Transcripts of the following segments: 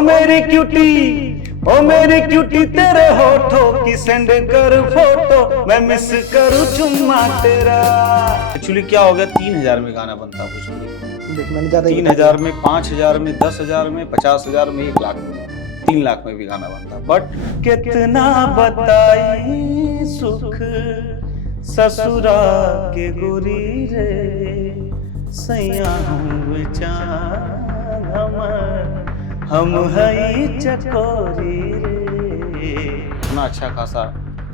ओ मेरी क्यूटी तेरे होठों की सेंड कर फोटो, मैं मिस करूं चुम्मा तेरा। एक्चुअली क्या हो गया, 3,000 में गाना बनता कुछ नहीं। देख मैंने ज्यादा 3,000 में, 5,000 में, 10,000 में, 50,000 में, 1 लाख में, 3 लाख में भी गाना बनता। बट कितना बताई सुख ससुरा के गोरी रे, सैया हुए चांद हम हई चकोरी रे। इतना अच्छा खासा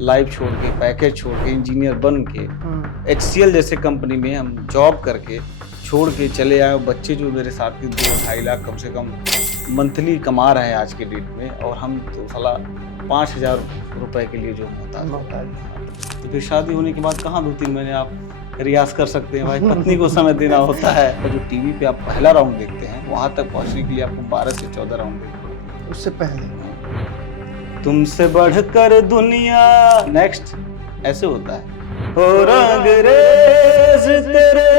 लाइफ छोड़ के, पैकेज छोड़ के, इंजीनियर बन के, HCL जैसे कंपनी में हम जॉब करके छोड़ के चले आए। बच्चे जो मेरे साथ के 2-2.5 लाख कम से कम मंथली कमा रहे हैं आज के डेट में, और हम तो साला 5,000 रुपए के लिए जो होता है। तो फिर शादी होने के बाद कहाँ 2-3 महीने आप रियाज कर सकते हैं भाई, पत्नी को समय देना होता है। और जो टीवी पे आप पहला राउंड देखते हैं, वहां तक पहुंचने के लिए आपको 12 से 14 राउंड देखना पड़ता है। उससे पहले तुमसे बढ़कर दुनिया नेक्स्ट ऐसे होता है। ओ रंगरेज तेरे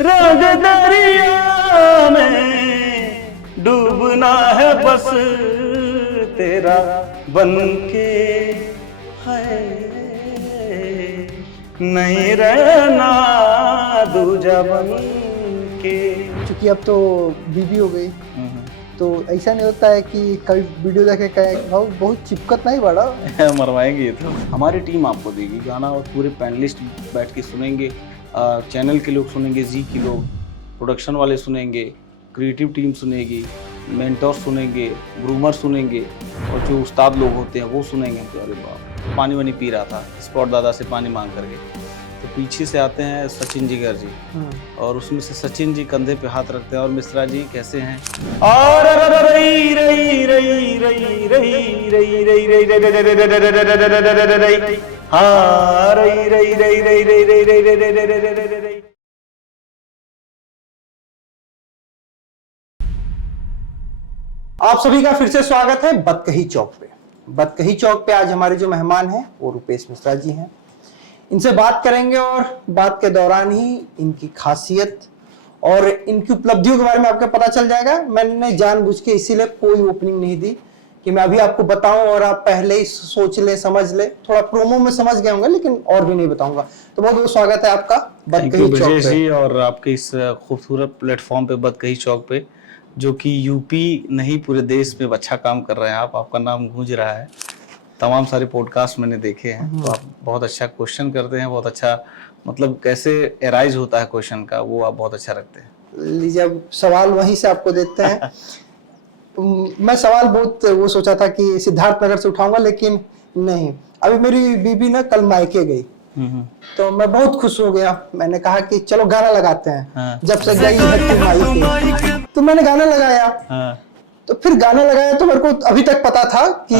रंग दरिया में डूबना है बस तेरा बनके, है नहीं रहना दूजा बनके। क्योंकि अब तो बीबी हो गई, तो ऐसा नहीं होता है कि कल वीडियो देखे कहे बहुत चिपकत नहीं बड़ा मरवाएंगे ये तो। हमारी टीम आपको देगी गाना, और पूरे पैनलिस्ट बैठ के सुनेंगे, चैनल के लोग सुनेंगे, जी के लोग, प्रोडक्शन वाले सुनेंगे, क्रिएटिव टीम सुनेगी, मेंटोर सुनेंगे, ग्रूमर सुनेंगे, और जो उस्ताद लोग होते हैं वो सुनेंगे। अरे बाप, पानी वानी पी रहा था स्पॉट दादा से पानी मांग करके, तो पीछे से आते हैं सचिन जिगर जी, और उसमें से सचिन जी कंधे पे हाथ रखते हैं, और मिश्रा जी कैसे हैं, और रई रई रई रई रई रई रई रई रई, हाँ रई रई रई रई रई रई रई रई रई। आप सभी का फिर से स्वागत है बतकही चौक पे। बतकही चौक पे आज हमारे जो मेहमान हैं वो रुपेश मिश्रा जी हैं। इनसे बात करेंगे, और बात के दौरान ही इनकी खासियत और इनकी उपलब्धियों के बारे में आपको पता चल जाएगा। मैंने जानबूझ के इसीलिए कोई ओपनिंग नहीं दी कि मैं अभी आपको बताऊं और आप पहले ही सोच ले, समझ ले। थोड़ा प्रोमो में समझ गए होंगे, लेकिन और भी नहीं बताऊंगा। तो बहुत बहुत स्वागत है आपका बतकही चौक पे, और आपके इस खूबसूरत प्लेटफॉर्म पे बतकही चौक पे, जो कि यूपी नहीं पूरे देश में अच्छा काम कर रहे हैं आप। आपका नाम गूंज रहा है, तमाम सारे पॉडकास्ट मैंने देखे हैं। तो आप बहुत अच्छा क्वेश्चन करते हैं, बहुत अच्छा, मतलब कैसे एराइज होता है क्वेश्चन का, वो आप बहुत अच्छा रखते हैं। लीजिए अब सवाल वहीं से आपको देते हैं। मैं सवाल बहुत वो सोचा था कि सिद्धार्थ नगर से उठाऊंगा, लेकिन नहीं। अभी मेरी बीबी ना कल मायके गई, तो मैं बहुत खुश हो गया। मैंने कहा कि चलो गाना लगाते हैं। हाँ। जब से गई है मायके, तो मैंने गाना लगाया। हाँ। तो फिर गाना लगाया तो मेरे को अभी तक पता था कि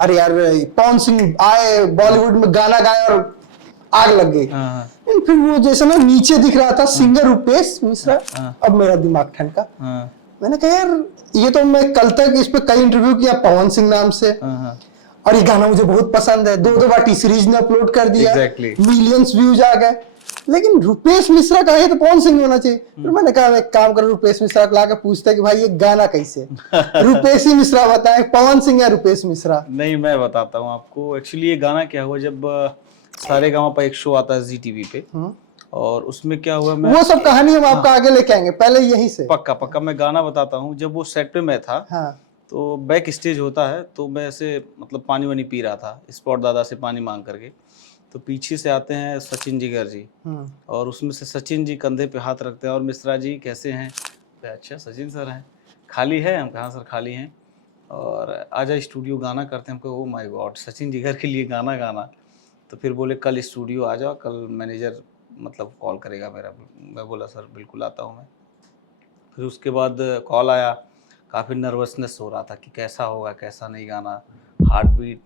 अरे यार पवन सिंह आए बॉलीवुड में, गाना गाया और आग लग गई। फिर वो जैसे ना नीचे दिख रहा था सिंगर रुपेश मिश्रा, अब मेरा दिमाग ठनका। मैंने कहा यार ये तो मैं कल तक इस पे कई इंटरव्यू किया पवन सिंह नाम से, और ये गाना मुझे बहुत पसंद है। 2 बार टी सीरीज ने अपलोड कर दिया, मिलियंस व्यूज आ गए, लेकिन रुपेश मिश्रा का है तो पवन सिंह होना चाहिए। फिर मैंने कहा एक काम कर, रुपेश मिश्रा को लाके पूछते हैं कि भाई ये गाना कैसे रुपेश ही मिश्रा बताए, पवन सिंह या रुपेश मिश्रा? नहीं, मैं बताता हूँ आपको। एक्चुअली ये गाना क्या हुआ, जब सारेगामा एक शो आता है जी टीवी पे, और उसमें क्या हुआ, मैं वो सब कहानी हम आपका आगे लेके आएंगे, पहले यहीं से पक्का मैं गाना बताता हूँ। जब वो सेट पे मैं था, तो बैक स्टेज होता है, तो मैं ऐसे मतलब पानी वानी पी रहा था स्पॉट दादा से पानी मांग करके, तो पीछे से आते हैं सचिन जिगर जी, और उसमें से सचिन जी कंधे पे हाथ रखते हैं, और मिश्रा जी कैसे हैं। अच्छा सचिन सर हैं, खाली है? हम कहाँ सर खाली हैं, और आजा स्टूडियो गाना करते हैं। हमको oh my God, Sachin Jigar के लिए गाना गाना। तो फिर बोले कल स्टूडियो आ जाओ, कल मैनेजर मतलब कॉल करेगा मेरा। मैं बोला सर बिल्कुल आता हूँ मैं। फिर उसके बाद कॉल आया, काफ़ी नर्वसनेस हो रहा था कि कैसा होगा कैसा नहीं गाना, हार्ट बीट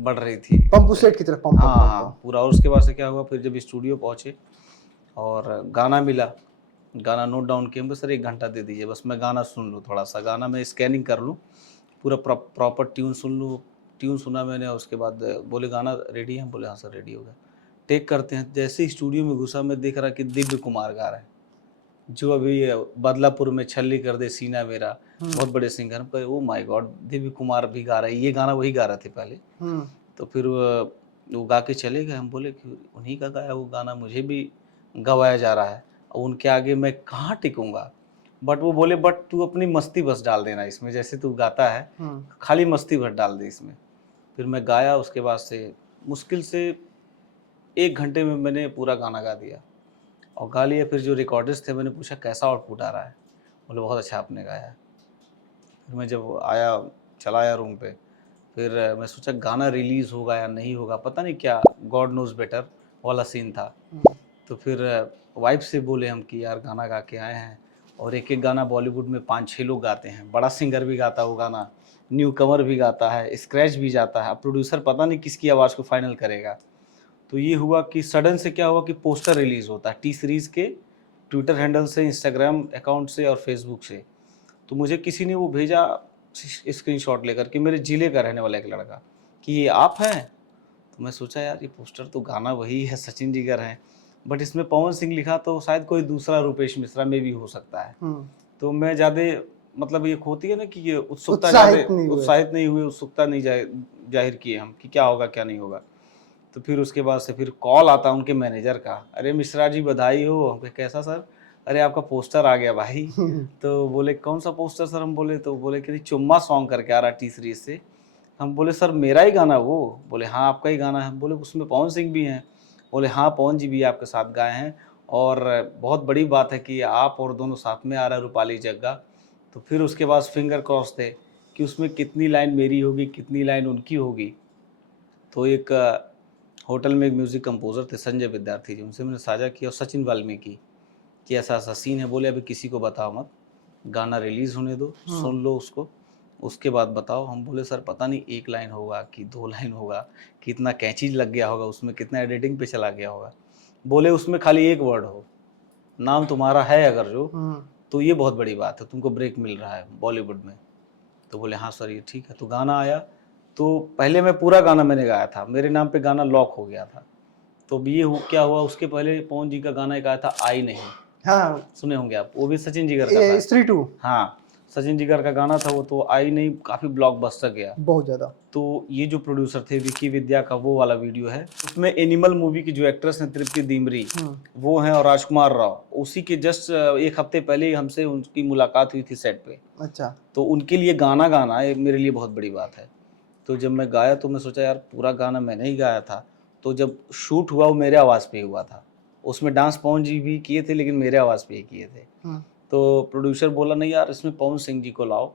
बढ़ रही थी, पंप सेट की तरफ पंप। हाँ पूरा। और उसके बाद से क्या हुआ, फिर जब स्टूडियो पहुँचे और गाना मिला, गाना नोट डाउन किया। सर 1 घंटा दे दीजिए, बस मैं गाना सुन लूँ, थोड़ा सा गाना मैं स्कैनिंग कर लूँ, पूरा प्रॉपर ट्यून सुन लूँ। ट्यून सुना मैंने, और उसके बाद बोले गाना रेडी है? बोले हाँ सर रेडी हो गया, टेक करते हैं। जैसे ही स्टूडियो में घुसा, मैं देख रहा कि दिव्य कुमार गा रहे हैं। जो अभी बदलापुर में छल्ली कर दे सीना मेरा, बहुत बड़े सिंगर पर oh my God, Divya Kumar भी गा रहे हैं, ये गाना वही गा रहे थे पहले। तो फिर वो गा के चले गए। हम बोले कि उन्हीं का गाया वो गाना मुझे भी गवाया जा रहा है, और उनके आगे मैं कहाँ टिकूंगा। बट वो बोले बट तू अपनी मस्ती बस डाल देना इसमें, जैसे तू गाता है खाली मस्ती भर डाल दे इसमें। फिर मैं गाया, उसके बाद से मुश्किल से 1 घंटे में मैंने पूरा गाना गा दिया और गा लिया। फिर जो रिकॉर्डिस्ट थे मैंने पूछा कैसा आउटपुट आ रहा है, बोले बहुत अच्छा आपने गाया। फिर मैं जब आया, चला आया रूम पे, फिर मैं सोचा गाना रिलीज़ होगा या नहीं होगा, पता नहीं क्या, गॉड नोज बेटर वाला सीन था। तो फिर वाइफ से बोले हम कि यार गाना गा के आए हैं, और एक एक गाना बॉलीवुड में 5-6 लोग गाते हैं, बड़ा सिंगर भी गाता है वो गाना, न्यू कमर भी गाता है, स्क्रैच भी जाता है, अब प्रोड्यूसर पता नहीं किसकी आवाज़ को फाइनल करेगा। तो ये हुआ कि सडन से क्या हुआ कि पोस्टर रिलीज़ होता है टी सीरीज़ के ट्विटर हैंडल से, इंस्टाग्राम अकाउंट से और फेसबुक से। तो मुझे किसी ने वो भेजा स्क्रीनशॉट लेकर कि मेरे ज़िले का रहने वाला एक लड़का, कि ये आप हैं। तो मैं सोचा यार ये पोस्टर तो गाना वही है, सचिन जिगर हैं, बट इसमें पवन सिंह लिखा तो शायद कोई दूसरा रूपेश मिश्रा में भी हो सकता है। तो मैं ज़्यादा मतलब ये होती है ना कि ये उत्सुकता उत्साहित नहीं हुए, उत्सुकता नहीं जाहिर किए हम कि क्या होगा क्या नहीं होगा। तो फिर उसके बाद से फिर कॉल आता उनके मैनेजर का, अरे मिश्रा जी बधाई हो। हम कहे कैसा सर, अरे आपका पोस्टर आ गया भाई। तो बोले कौन सा पोस्टर सर? हम बोले, तो बोले कि चुम्मा सॉन्ग करके आ रहा टी सीरीज से। हम बोले सर मेरा ही गाना वो? बोले हाँ आपका ही गाना है। बोले उसमें पवन सिंह भी हैं? बोले हाँ पवन जी भी आपके साथ गाए हैं, और बहुत बड़ी बात है कि आप और दोनों साथ में आ रहा है रूपाली जग्गा। तो फिर उसके बाद फिंगर क्रॉस थे कि उसमें कितनी लाइन मेरी होगी, कितनी लाइन उनकी होगी। तो एक होटल में एक म्यूज़िक कंपोज़र थे संजय विद्यार्थी जी, उनसे मैंने साझा किया, और सचिन वाल्मीकि कि ऐसा ऐसा सीन है। बोले अभी किसी को बताओ मत, गाना रिलीज़ होने दो, सुन लो उसको, उसके बाद बताओ। हम बोले सर पता नहीं 1 लाइन होगा कि 2 लाइन होगा, कितना कैंची लग गया होगा उसमें, कितना एडिटिंग पे चला गया होगा। बोले उसमें खाली एक वर्ड हो, नाम तुम्हारा है अगर जो, तो ये बहुत बड़ी बात है, तुमको ब्रेक मिल रहा है बॉलीवुड में। तो बोले हाँ सर ये ठीक है। तो गाना आया, तो पहले मैं पूरा गाना मैंने गाया था, मेरे नाम पे गाना लॉक हो गया था। तो अब ये क्या हुआ, उसके पहले पवन जी का गाना एक आया था आई नहीं, हाँ सुने होंगे आप, वो भी सचिन जिगर का था, स्त्री 2, हाँ सचिन जिगर का गाना था वो। तो आई नहीं काफी ब्लॉकबस्टर गया बहुत ज्यादा। तो ये जो प्रोड्यूसर थे विकी विद्या का वो वाला वीडियो है, उसमें एनिमल मूवी की जो एक्ट्रेस है तृप्ति दिमरी वो हैं, और राजकुमार राव, उसी के जस्ट 1 हफ्ते पहले ही हमसे उनकी मुलाकात हुई थी सेट पे। अच्छा। तो उनके लिए गाना गाना मेरे लिए बहुत बड़ी बात है। तो जब मैं गाया तो मैं सोचा यार पूरा गाना मैंने ही गाया था। तो जब शूट हुआ वो मेरे आवाज़ पे हुआ था, उसमें डांस पवन जी भी किए थे लेकिन मेरे आवाज़ पे ही किए थे। तो प्रोड्यूसर बोला नहीं यार इसमें पवन सिंह जी को लाओ,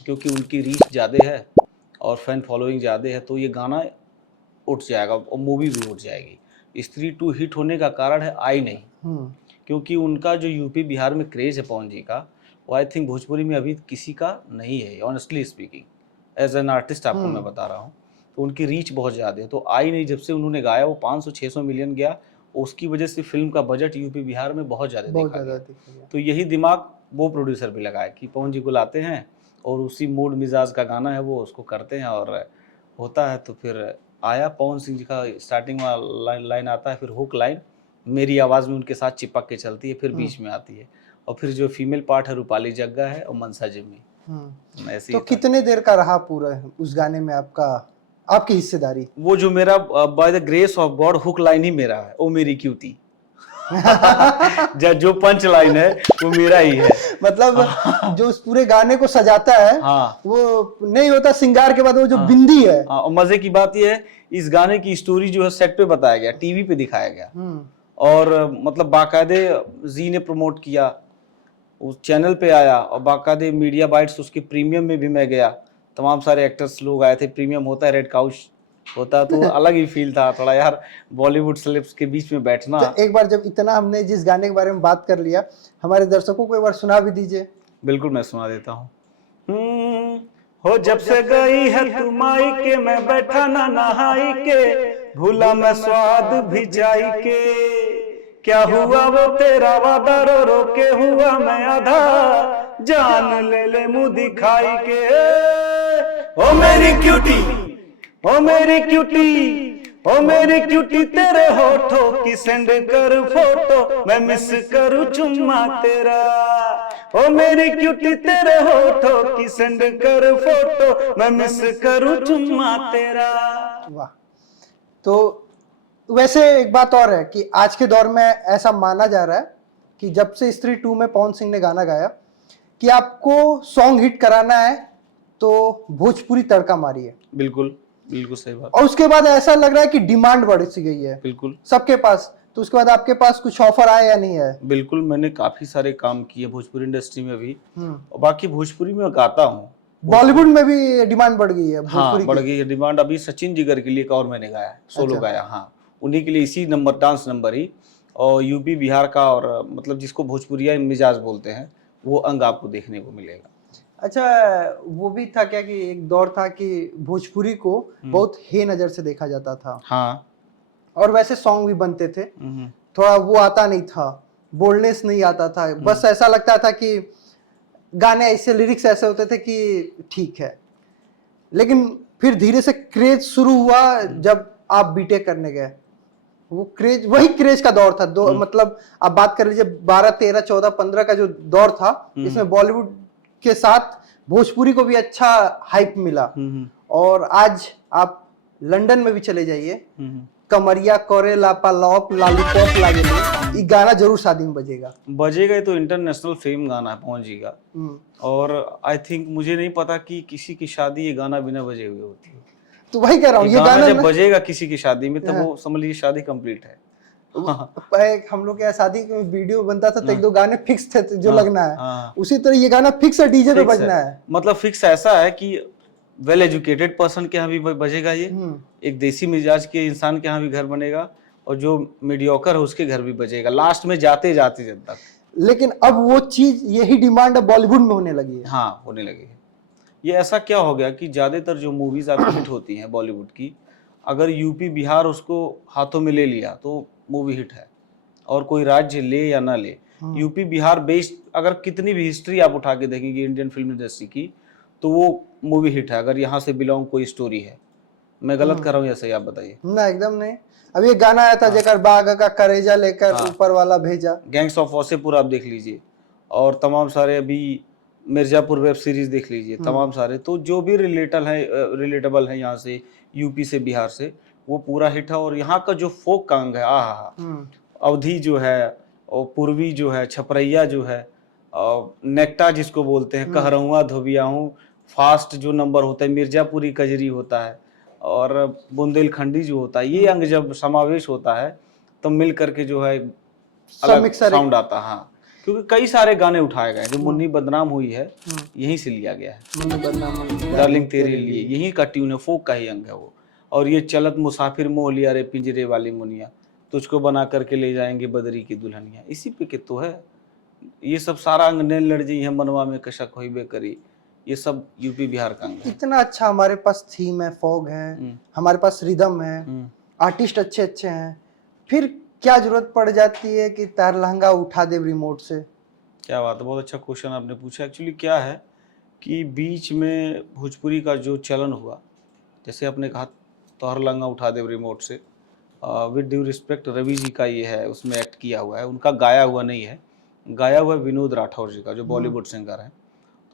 क्योंकि उनकी रीच ज़्यादा है और फैन फॉलोइंग ज़्यादा है, तो ये गाना उठ जाएगा और मूवी भी उठ जाएगी। स्त्री 2 हिट होने का कारण है आई नहीं, क्योंकि उनका जो यूपी बिहार में क्रेज़ है पवन जी का, वो आई थिंक भोजपुरी में अभी किसी का नहीं है, honestly speaking, as an artist आपको मैं बता रहा हूँ। तो उनकी रीच बहुत ज़्यादा है। तो आई नहीं जब से उन्होंने गाया वो 500-600 मिलियन गया, उसकी वजह से फिल्म का बजट यूपी बिहार में बहुत ज़्यादा देखा गया। तो यही दिमाग वो प्रोड्यूसर भी लगाया कि पवन जी को लाते हैं और उसी मूड मिजाज का गाना है वो उसको करते हैं और होता है। तो फिर आया पवन सिंह जी का स्टार्टिंग वाला लाइन आता है, फिर हुक लाइन मेरी आवाज़ में उनके साथ चिपक के चलती है, फिर बीच में आती है, और फिर जो फीमेल पार्ट है रूपाली जग्गा है और मनसा जिम्मी। तो कितने देर का रहा पूरा उस गाने में आपकी हिस्सेदारी? वो जो मेरा by the grace of God hook line ही मेरा है, ओ मेरी क्यूटी। जो पंच लाइन है वो मेरा ही है। मतलब जो उस पूरे गाने को सजाता है, हाँ, वो नहीं होता सिंगार के बाद वो जो बिंदी है। हाँ, और मजे की बात ये है इस गाने की स्टोरी जो है सेट पे बताया गया, टीवी पे दिखाया गया, और मतलब बाकायदे जी ने प्रमोट किया, उस चैनल पे आया, और बाकायदे मीडिया बाइट्स उसके प्रीमियम में भी मैं गया, तमाम सारे एक्टर्स लोग आए थे, प्रीमियम होता है, रेड काउच होता, तो अलग ही फील था थोड़ा यार, बॉलीवुड सेलेब्स के बीच में बैठना। तो एक बार जब इतना हमने जिस गाने के बारे में बात कर लिया, हमारे दर्शकों को एक बार सुना भी दीजिए। बिल्कुल मैं सुना देता हूँ। हो जब से गई है तू माई के, मैं बैठा ना नहाई के, भूला मैं स्वाद भी जाई के, क्या हुआ वो तेरा वादा रो रो के हुआ मैं आधा, जान ले ले मुंह दिखाई के, ओ मेरी क्यूटी, ओ मेरी क्यूटी, ओ मेरी क्यूटी तेरे होठों की सेंड कर फोटो, मैं मिस करूं चुम्मा तेरा। ओ मेरी क्यूटी तेरे होठों की सेंड कर फोटो, मैं मिस करूं चुम्मा तेरा। वाह। तो वैसे एक बात और है कि आज के दौर में ऐसा माना जा रहा है कि जब से स्त्री 2 में पवन सिंह ने गाना गाया कि आपको सॉन्ग हिट कराना है तो भोजपुरी तड़का मारिए। बिल्कुल बिल्कुल सही बात। और उसके बाद ऐसा लग रहा है कि डिमांड बढ़ सी गई है बिल्कुल सबके पास। तो उसके बाद आपके पास कुछ ऑफर आया या नहीं है? बिल्कुल, मैंने काफी सारे काम किए भोजपुरी इंडस्ट्री में भी, और बाकी भोजपुरी में गाता हूँ। बॉलीवुड में भी डिमांड बढ़ गई है हाँ, भोजपुरी बढ़ की। गई है डिमांड। अभी सचिन जिगर के लिए एक और मैंने गाया, सोलो अच्छा। गाया। हाँ, उन्हीं के लिए इसी नंबर, डांस नंबर ही, और यूपी बिहार का, और मतलब जिसको भोजपुरिया मिजाज बोलते हैं, वो अंग आपको देखने को मिलेगा। अच्छा, वो भी था क्या कि एक दौर था कि भोजपुरी को बहुत हे नजर से देखा जाता था। हाँ। और वैसे सॉन्ग भी बनते थे, थोड़ा वो आता नहीं था, बोल्डनेस नहीं आता था, बस ऐसा लगता था कि गाने ऐसे, लिरिक्स ऐसे होते थे कि ठीक है। लेकिन फिर धीरे से क्रेज शुरू हुआ जब आप बीटेक करने गए। वो क्रेज, वही क्रेज का दौर था। दो मतलब आप बात कर लीजिए 12, 13, 14, 15 का जो दौर था, इसमें बॉलीवुड के साथ भोजपुरी को भी अच्छा हाइप मिला। और आज आप लंदन में भी चले जाइए, कमरिया करे लापा लॉप लॉलीपॉप लागेली, ये गाना जरूर शादी में बजेगा। बजेगा, तो इंटरनेशनल फेम गाना है पहुंच जाएगा। और आई थिंक, मुझे नहीं पता कि किसी की शादी ये गाना बिना बजे हुए होती है। तो वही कह रहा हूँ, ये गाना जब बजेगा किसी की शादी में, तब वो समझ लीजिए शादी कंप्लीट है। हम लोग के यहाँ शादी का वीडियो बनता था तो एक दो गाने फिक्स थे जो लगना है, उसी तरह ये गाना फिक्स है, डीजे पे बजना है। मतलब फिक्स ऐसा है कि वेल एजुकेटेड पर्सन के यहाँ भी बजेगा ये, एक देसी मिजाज के इंसान के यहाँ भी घर बनेगा, और जो मीडियोकर है उसके घर भी बजेगा, लास्ट में जाते जाते जब तक। लेकिन अब वो चीज, यही डिमांड बॉलीवुड में होने लगी है। हाँ, होने लगी है। ये ऐसा क्या हो गया कि ज्यादातर जो मूवीज आपकी हिट होती हैं बॉलीवुड की, अगर यूपी बिहार उसको हाथों में ले लिया तो मूवी हिट है, और कोई राज्य ले या ना ले, यूपी बिहार बेस्ड अगर कितनी भी हिस्ट्री आप उठा के देखेंगे इंडियन फिल्म इंडस्ट्री की, तो वो मूवी हिट है, अगर यहाँ से बिलोंग कोई स्टोरी है। मैं गलत कर रहा हूँ या सही, आप बताइए। ना, एकदम नहीं। अब ये गाना आया था जेकर बाग का करेजा लेकर ऊपर वाला भेजा, गैंग्स ऑफ वासेपुर आप देख लीजिए, और तमाम सारे अभी मिर्जापुर वेब सीरीज देख लीजिए, तमाम सारे, तो जो भी रिलेटेबल है यहाँ से, यूपी से, बिहार से, वो पूरा हिट है। और यहाँ का जो फोक कांग है, अवधी जो है, और पूर्वी जो है, छपरैया जो है, नेक्टा जिसको बोलते हैं, कहरऊआ धोबियाऊं, फास्ट जो नंबर होता है, मिर्जापुरी कजरी होता है, और बुंदेलखंडी जो होता है, ये अंग जब समावेश होता है तो मिल करके जो है अलग साउंड आता है। हाँ, क्योंकि कई सारे गाने उठाए गए, जो मुन्नी बदनाम हुई है यहीं से लिया गया है, डार्लिंग तेरे लिए, यहीं का ट्यून है, फोक का ही अंग है वो। और ये चलत मुसाफिर मोह लिया रे पिंजरे वाली मुनिया, तुझको बना करके ले जाएंगे बदरी की दुल्हनिया, इसी पे के तो है। ये सब सारा अंग ने लड़ जी है मनवा में कशक होइबे करी, ये सब यूपी बिहार का अंग है। इतना अच्छा हमारे पास थीम है, फॉग है, हमारे पास रिदम है, आर्टिस्ट अच्छे अच्छे हैं, फिर क्या जरूरत पड़ जाती है कि तार लहंगा उठा दे रिमोट से? क्या बात है, बहुत अच्छा क्वेश्चन आपने पूछा। एक्चुअली क्या है कि बीच में भोजपुरी का जो चलन हुआ, जैसे आपने कहा तोहर लहंगा उठा दे रिमोट से, with due respect Ravi ji का ये है, उसमें एक्ट किया हुआ है, उनका गाया हुआ नहीं है, गाया हुआ विनोद राठौर जी का, जो बॉलीवुड सिंगर हैं,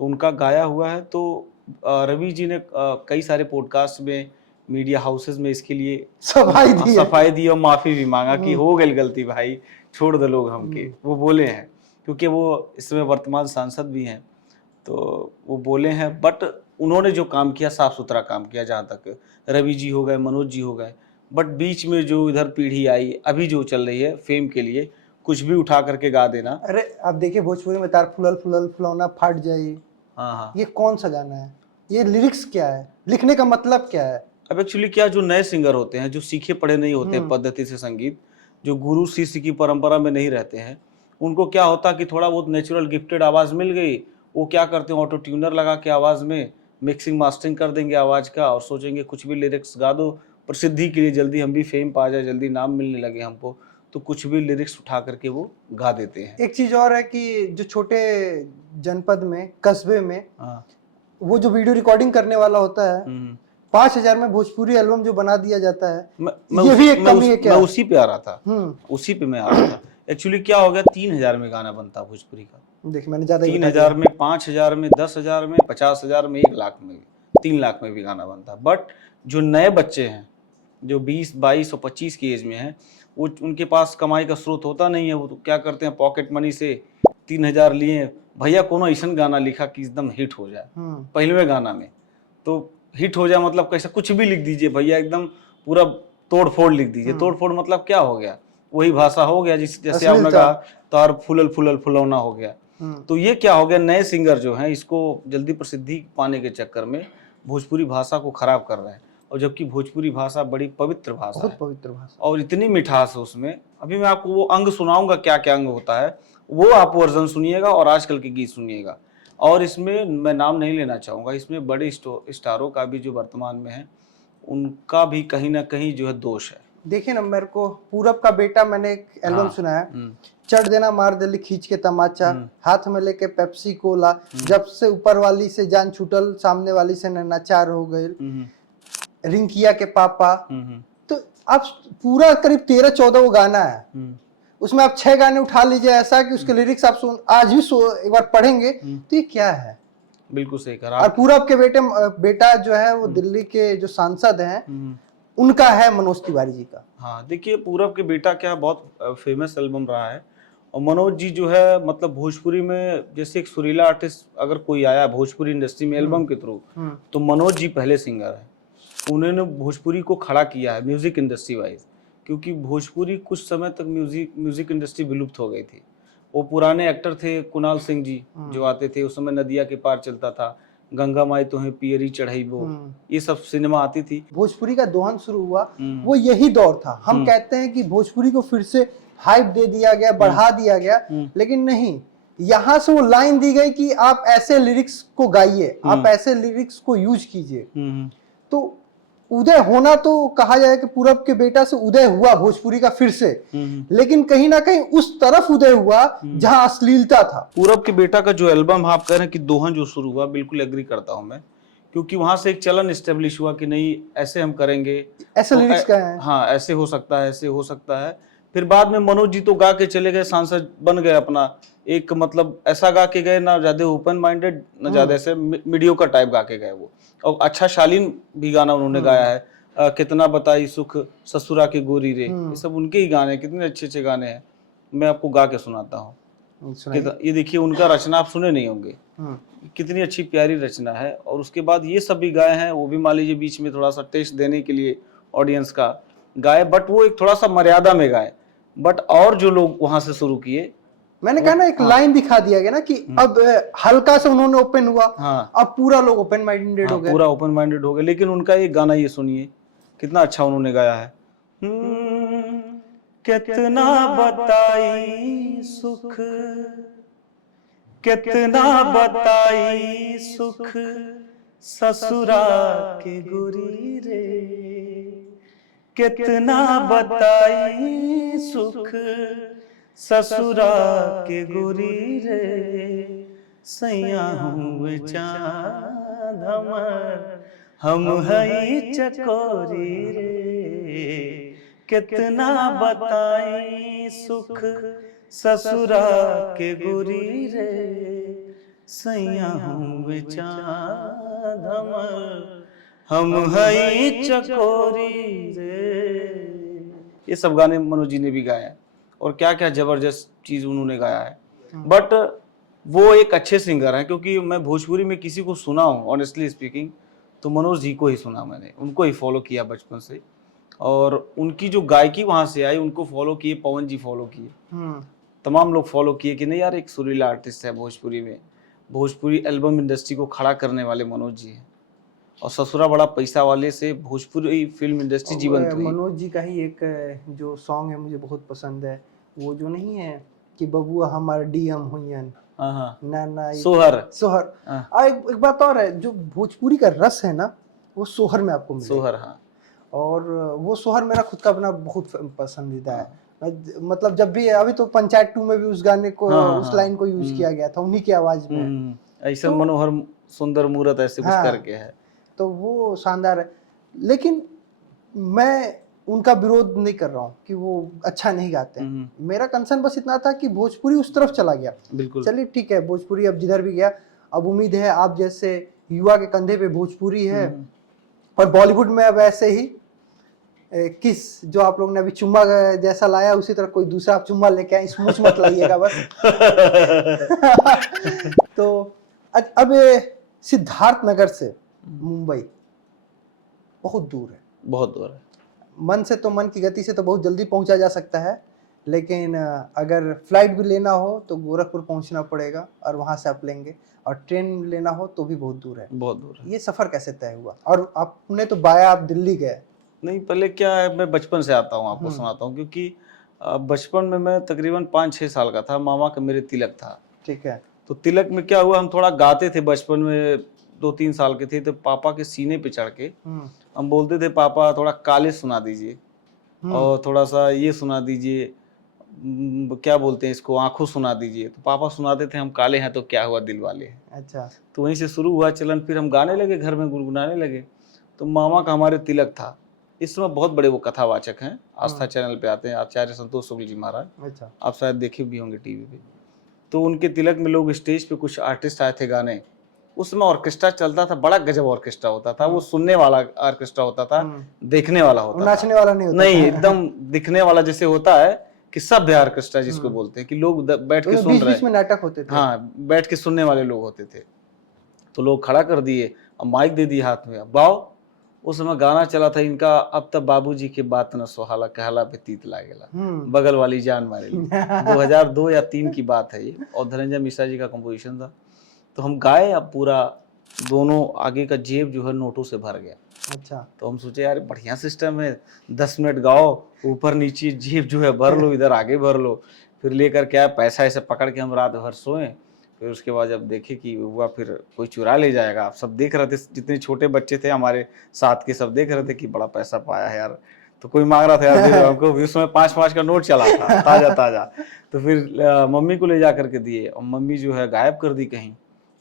तो उनका गाया हुआ है। तो रवि जी ने कई सारे पॉडकास्ट में, मीडिया हाउसेज में इसके लिए सफाई दी और माफ़ी भी मांगा कि हो गई गलती भाई, छोड़ दो लोग हमके, वो बोले हैं, क्योंकि वो इसमें वर्तमान सांसद भी हैं, तो वो बोले हैं। बट उन्होंने जो काम किया, साफ सुथरा काम किया, जहाँ तक रवि जी हो गए, मनोज जी हो गए। बट बीच में जो इधर पीढ़ी आई, अभी जो चल रही है फेम के लिए, कुछ भी उठा करके गा देना। अरे आप देखिए भोजपुरी में तार फुलल फुलल फुलौना फाट जाई, हाँ, ये कौन सा गाना है? ये लिरिक्स क्या है? लिखने का मतलब क्या है? अब एक्चुअली क्या, जो नए सिंगर होते हैं, जो सीखे पढ़े नहीं होते हैं पद्धति से संगीत, जो गुरु शिष्य की परंपरा में नहीं रहते हैं, उनको क्या होता कि थोड़ा बहुत नेचुरल गिफ्टेड आवाज़ मिल गई, वो क्या करते हैं, ऑटो ट्यूनर लगा के आवाज़ में मिक्सिंग मास्टरिंग कर देंगे आवाज़ का, और सोचेंगे कुछ भी लिरिक्स गा दो प्रसिद्धि के लिए, जल्दी हम भी फेम पा जाए, जल्दी नाम मिलने लगे हमको, तो कुछ भी लिरिक्स उठा करके वो गा देते हैं। एक चीज़ और है कि जो छोटे जनपद में, कस्बे में, वो जो वीडियो रिकॉर्डिंग करने वाला होता है, 5,000 में भोजपुरी एल्बम जो बना दिया जाता है, मैं ये उसी- भी एक मैं कमी है उस- क्या? मैं उसी पे आ रहा था, हम्म। उसी पे मैं आ रहा था। एक्चुअली क्या हो गया, 3,000 में गाना बनता भोजपुरी का, देखिए मैंने ज्यादा ही बता 3,000 में, 5,000 में, 10,000 में, 50,000 में, 1 लाख में भी, 3 लाख में भी गाना बनता। बट जो नए बच्चे हैं, जो 20, 22 और 25 की एज में हैं, वो उनके पास कमाई का स्रोत होता नहीं है। वो तो क्या करते हैं, पॉकेट मनी से 3,000 लिए, भैया कोनो ऐसा गाना लिखा कि एकदम हिट हो जाए दिया। पहलवे गाना में। तो हिट हो जाए मतलब कैसे, कुछ भी लिख दीजिए भैया, एकदम पूरा तोड़ फोड़ लिख दीजिए। तोड़ फोड़ मतलब क्या हो गया, वही भाषा हो गया जैसे आपने अश्लीलता। कहा, तार फुलल फुलल फुलौना हो गया। हम्म। तो ये क्या हो गया, नए सिंगर जो हैं इसको जल्दी प्रसिद्धि पाने के चक्कर में भोजपुरी भाषा को खराब कर रहे हैं। और जबकि भोजपुरी भाषा बड़ी पवित्र भाषा बहुत है पवित्र भाषा। और इतनी मिठास है उसमें। अभी मैं आपको वो अंग सुनाऊंगा, क्या क्या अंग होता है, वो आप वर्जन सुनिएगा और आजकल के गीत सुनिएगा। और इसमें मैं नाम नहीं लेना चाहूँगा, इसमें बड़े स्टारों का भी जो वर्तमान में है, उनका भी कहीं ना कहीं जो है दोष है। देखिए ना, मेरे को पूरब का बेटा, मैंने एक एल्बम हाँ, सुना है, चढ़ देना मार दिली खींच के तमाचा, हाथ में लेके पेप्सी कोला, जब से ऊपर वाली से जान छूटल, सामने वाली से नैनाचार हो गए, रिंकिया के पापा। तो आप पूरा करीब 13-14 वो गाना है, उसमें आप 6 गाने उठा लीजिए, ऐसा कि उसके लिरिक्स आप आज भी एक बार पढ़ेंगे तो ये क्या है। बिल्कुल सही कहा। और पूरब के बेटा जो है वो दिल्ली के जो सांसद हैं, उनका है मनोज तिवारी जी का। हाँ, देखिए पूरब के बेटा क्या बहुत फेमस एल्बम रहा है। और मनोज जी जो है, मतलब भोजपुरी में जैसे एक सुरीला आर्टिस्ट अगर कोई आया भोजपुरी इंडस्ट्री में एल्बम के थ्रू, तो मनोज जी पहले सिंगर है। उन्होंने भोजपुरी को खड़ा किया है म्यूजिक इंडस्ट्री वाइज, क्योंकि भोजपुरी कुछ समय तक म्यूजिक इंडस्ट्री विलुप्त हो गई थी। वो पुराने एक्टर थे कुणाल सिंह जी जो आते थे, उस समय नदिया के पार चलता था, गंगा माई तुम्हें पियरी चढ़ाई वो, ये सब सिनेमा आती थी। भोजपुरी का दोहन शुरू हुआ, वो यही दौर था। हम कहते हैं कि भोजपुरी को फिर से हाइप दे दिया गया, बढ़ा दिया गया, लेकिन नहीं, यहाँ से वो लाइन दी गई कि आप ऐसे लिरिक्स को गाइए, आप ऐसे लिरिक्स को यूज कीजिए। तो उदय होना तो कहा जाए कि पूरब के बेटा से उदय हुआ भोजपुरी का फिर से, लेकिन कहीं ना कहीं उस तरफ उदय हुआ जहां अश्लीलता था। पूरब के बेटा का जो एल्बम आप कह रहे हैं कि दोहन जो शुरू हुआ, बिल्कुल एग्री करता हूं मैं, क्योंकि वहां से एक चलन एस्टेब्लिश हुआ कि नहीं ऐसे हम करेंगे, ऐसे तो लिरिक्स का है। हाँ ऐसे हो सकता है, ऐसे हो सकता है। फिर बाद में मनोज जी तो गा के चले गए, सांसद बन गए अपना, एक मतलब ऐसा गा के गए, ना ज्यादा ओपन माइंडेड ना ज्यादा ऐसे मीडियोकर टाइप गा के गए वो। और अच्छा शालीन भी गाना उन्होंने गाया है, कितना बताई सुख ससुरा के गोरी रे, ये सब उनके ही गाने, कितने अच्छे अच्छे गाने हैं। मैं आपको गा के सुनाता हूँ। ये देखिए उनका रचना, आप सुने नहीं होंगे, कितनी अच्छी प्यारी रचना है। और उसके बाद ये सब भी गाए हैं, वो भी मान लीजिए बीच में थोड़ा सा टेस्ट देने के लिए ऑडियंस का गाए, बट वो एक थोड़ा सा मर्यादा में गाए। बट और जो लोग वहां से शुरू किए, मैंने कहा ना, एक लाइन दिखा दिया गया ना कि अब हल्का से उन्होंने ओपन हुआ, अब पूरा लोग ओपन माइंडेड हो गए, पूरा ओपन माइंडेड हो गए। लेकिन उनका एक गाना ये सुनिए, कितना अच्छा उन्होंने गाया है। कितना बताई सुख, कितना बताई सुख ससुरा के गोरी रे, कितना बताई सुख ससुरा के गोरी रे, सैया हूँ चाँद हम हई चकोरी रे, कितना बताई सुख ससुरा के गोरी रे, सैया हूँ चाँद हम हई चकोरी रे। ये सब गाने मनोज जी ने भी गाए हैं और क्या क्या जबरदस्त चीज उन्होंने गाया है। बट वो एक अच्छे सिंगर हैं, क्योंकि मैं भोजपुरी में किसी को सुना हूँ ऑनेस्टली स्पीकिंग तो मनोज जी को ही सुना, मैंने उनको ही फॉलो किया बचपन से। और उनकी जो गायकी वहां से आई, उनको फॉलो किए, पवन जी फॉलो किए, तमाम लोग फॉलो किए कि नहीं यार एक सुरीला आर्टिस्ट है भोजपुरी में, भोजपुरी एल्बम इंडस्ट्री को खड़ा करने वाले मनोज जी हैं। और ससुरा बड़ा पैसा वाले से भोजपुरी फिल्म इंडस्ट्री जीवंत रही। मनोज जी का ही एक जो सॉन्ग है मुझे बहुत पसंद है, वो जो नहीं है कि बबुआ हमारा डीएम हुईन, ना ना सोहर सोहर। एक बात और है, जो भोजपुरी का रस है ना वो सोहर में आपको मिलेगा। सोहर, हाँ। और वो सोहर मेरा खुद का अपना बहुत पसंदीदा है। मतलब जब भी, अभी तो पंचायत 2 में भी उस गाने को, उस लाइन को यूज किया गया था उन्हीं की आवाज में, ऐसा मनोहर सुंदर मूरत ऐसे कुछ करके है। तो वो शानदार है। लेकिन मैं उनका विरोध नहीं कर रहा हूँ कि वो अच्छा नहीं गाते हैं। मेरा कंसर्न बस इतना था कि भोजपुरी उस तरफ चला गया। बिल्कुल। चलिए ठीक है, भोजपुरी अब जिधर भी गया, अब उम्मीद है आप जैसे युवा के कंधे पे भोजपुरी है, और बॉलीवुड में अब ऐसे ही किस जो आप लोग ने अभी चुम्मा जैसा लाया, उसी तरह कोई दूसरा आप चुम्मा लेके आए, स्मूच मत लाइएगा बस। तो अब सिद्धार्थ नगर से मुंबई बहुत दूर है, बहुत दूर है। मन से तो, मन की गति से तो बहुत जल्दी पहुंचा जा सकता है, लेकिन अगर फ्लाइट भी लेना हो तो गोरखपुर पहुंचना पड़ेगा और वहां से आप लेंगे, और ट्रेन लेना हो तो भी बहुत दूर है। बहुत दूर है। ये सफर कैसे तय हुआ? और आपने तो बाया आप दिल्ली गए। नहीं, पहले क्या है, मैं बचपन से आता हूँ, आपको सुनाता हूँ, क्योंकि बचपन में मैं तकरीबन 5-6 साल का था, मामा का मेरे तिलक था। ठीक है। तो तिलक में क्या हुआ, हम थोड़ा गाते थे बचपन में, 2-3 साल के थे, तो पापा के सीने पे चढ़ के हम बोलते थे, पापा थोड़ा काले सुना दीजिए और थोड़ा सा ये सुना दीजिए, क्या बोलते हैं इसको, आंखों सुना दीजिए। तो पापा सुनाते थे, हम काले हैं तो क्या हुआ, दिल वाले हैं। अच्छा। तो वहीं से शुरू हुआ चलन, फिर हम गाने लगे, घर में गुनगुनाने लगे। तो मामा का हमारे तिलक था। इस समय बहुत बड़े वो कथावाचक हैं, आस्था चैनल पे आते हैं, आचार्य संतोष शुक्ल जी महाराज। अच्छा। आप शायद देखे भी होंगे टीवी पे। तो उनके तिलक में लोग स्टेज पे कुछ आर्टिस्ट आए थे गाने। उस समय ऑर्केस्ट्रा चलता था, बड़ा गजब ऑर्केस्ट्रा होता था। वो सुनने वाला ऑर्केस्ट्रा होता था, देखने वाला होता था, नाचने वाला नहीं होता। नहीं, एकदम दिखने वाला, जैसे होता है कि सभ्य ऑर्केस्ट्रा जिसको बोलते हैं, कि लोग बैठ के सुन रहे हैं, में नाटक होते थे। हाँ, बैठ के सुनने वाले लोग होते थे। तो लोग खड़ा कर दिए और माइक दे दिए हाथ में, अब गाओ। उस समय गाना चला था इनका, अब तक बाबूजी के बात न सुहाला, कहला पे तीत लागेला, बगल वाली जान मारेली। 2002 या 3 की बात है ये, और धनंजय मिश्रा जी का कंपोजिशन था। तो हम गाए, अब पूरा दोनों आगे का जेब जो है नोटों से भर गया। अच्छा। तो हम सोचे यार बढ़िया सिस्टम है, 10 मिनट गाओ, ऊपर नीचे जेब जो है भर लो, इधर आगे भर लो, फिर लेकर क्या पैसा ऐसे पकड़ के हम रात भर सोए। फिर उसके बाद जब देखे कि हुआ, फिर कोई चुरा ले जाएगा। आप सब देख रहे थे, जितने छोटे बच्चे थे हमारे साथ के, सब देख रहे थे कि बड़ा पैसा पाया है यार। तो कोई मांग रहा था यार दे दो हमको, उसमें 5-5 का नोट चला था, ताजा ताजा। तो फिर मम्मी को ले जा करके दिए, और मम्मी जो है गायब कर दी कहीं।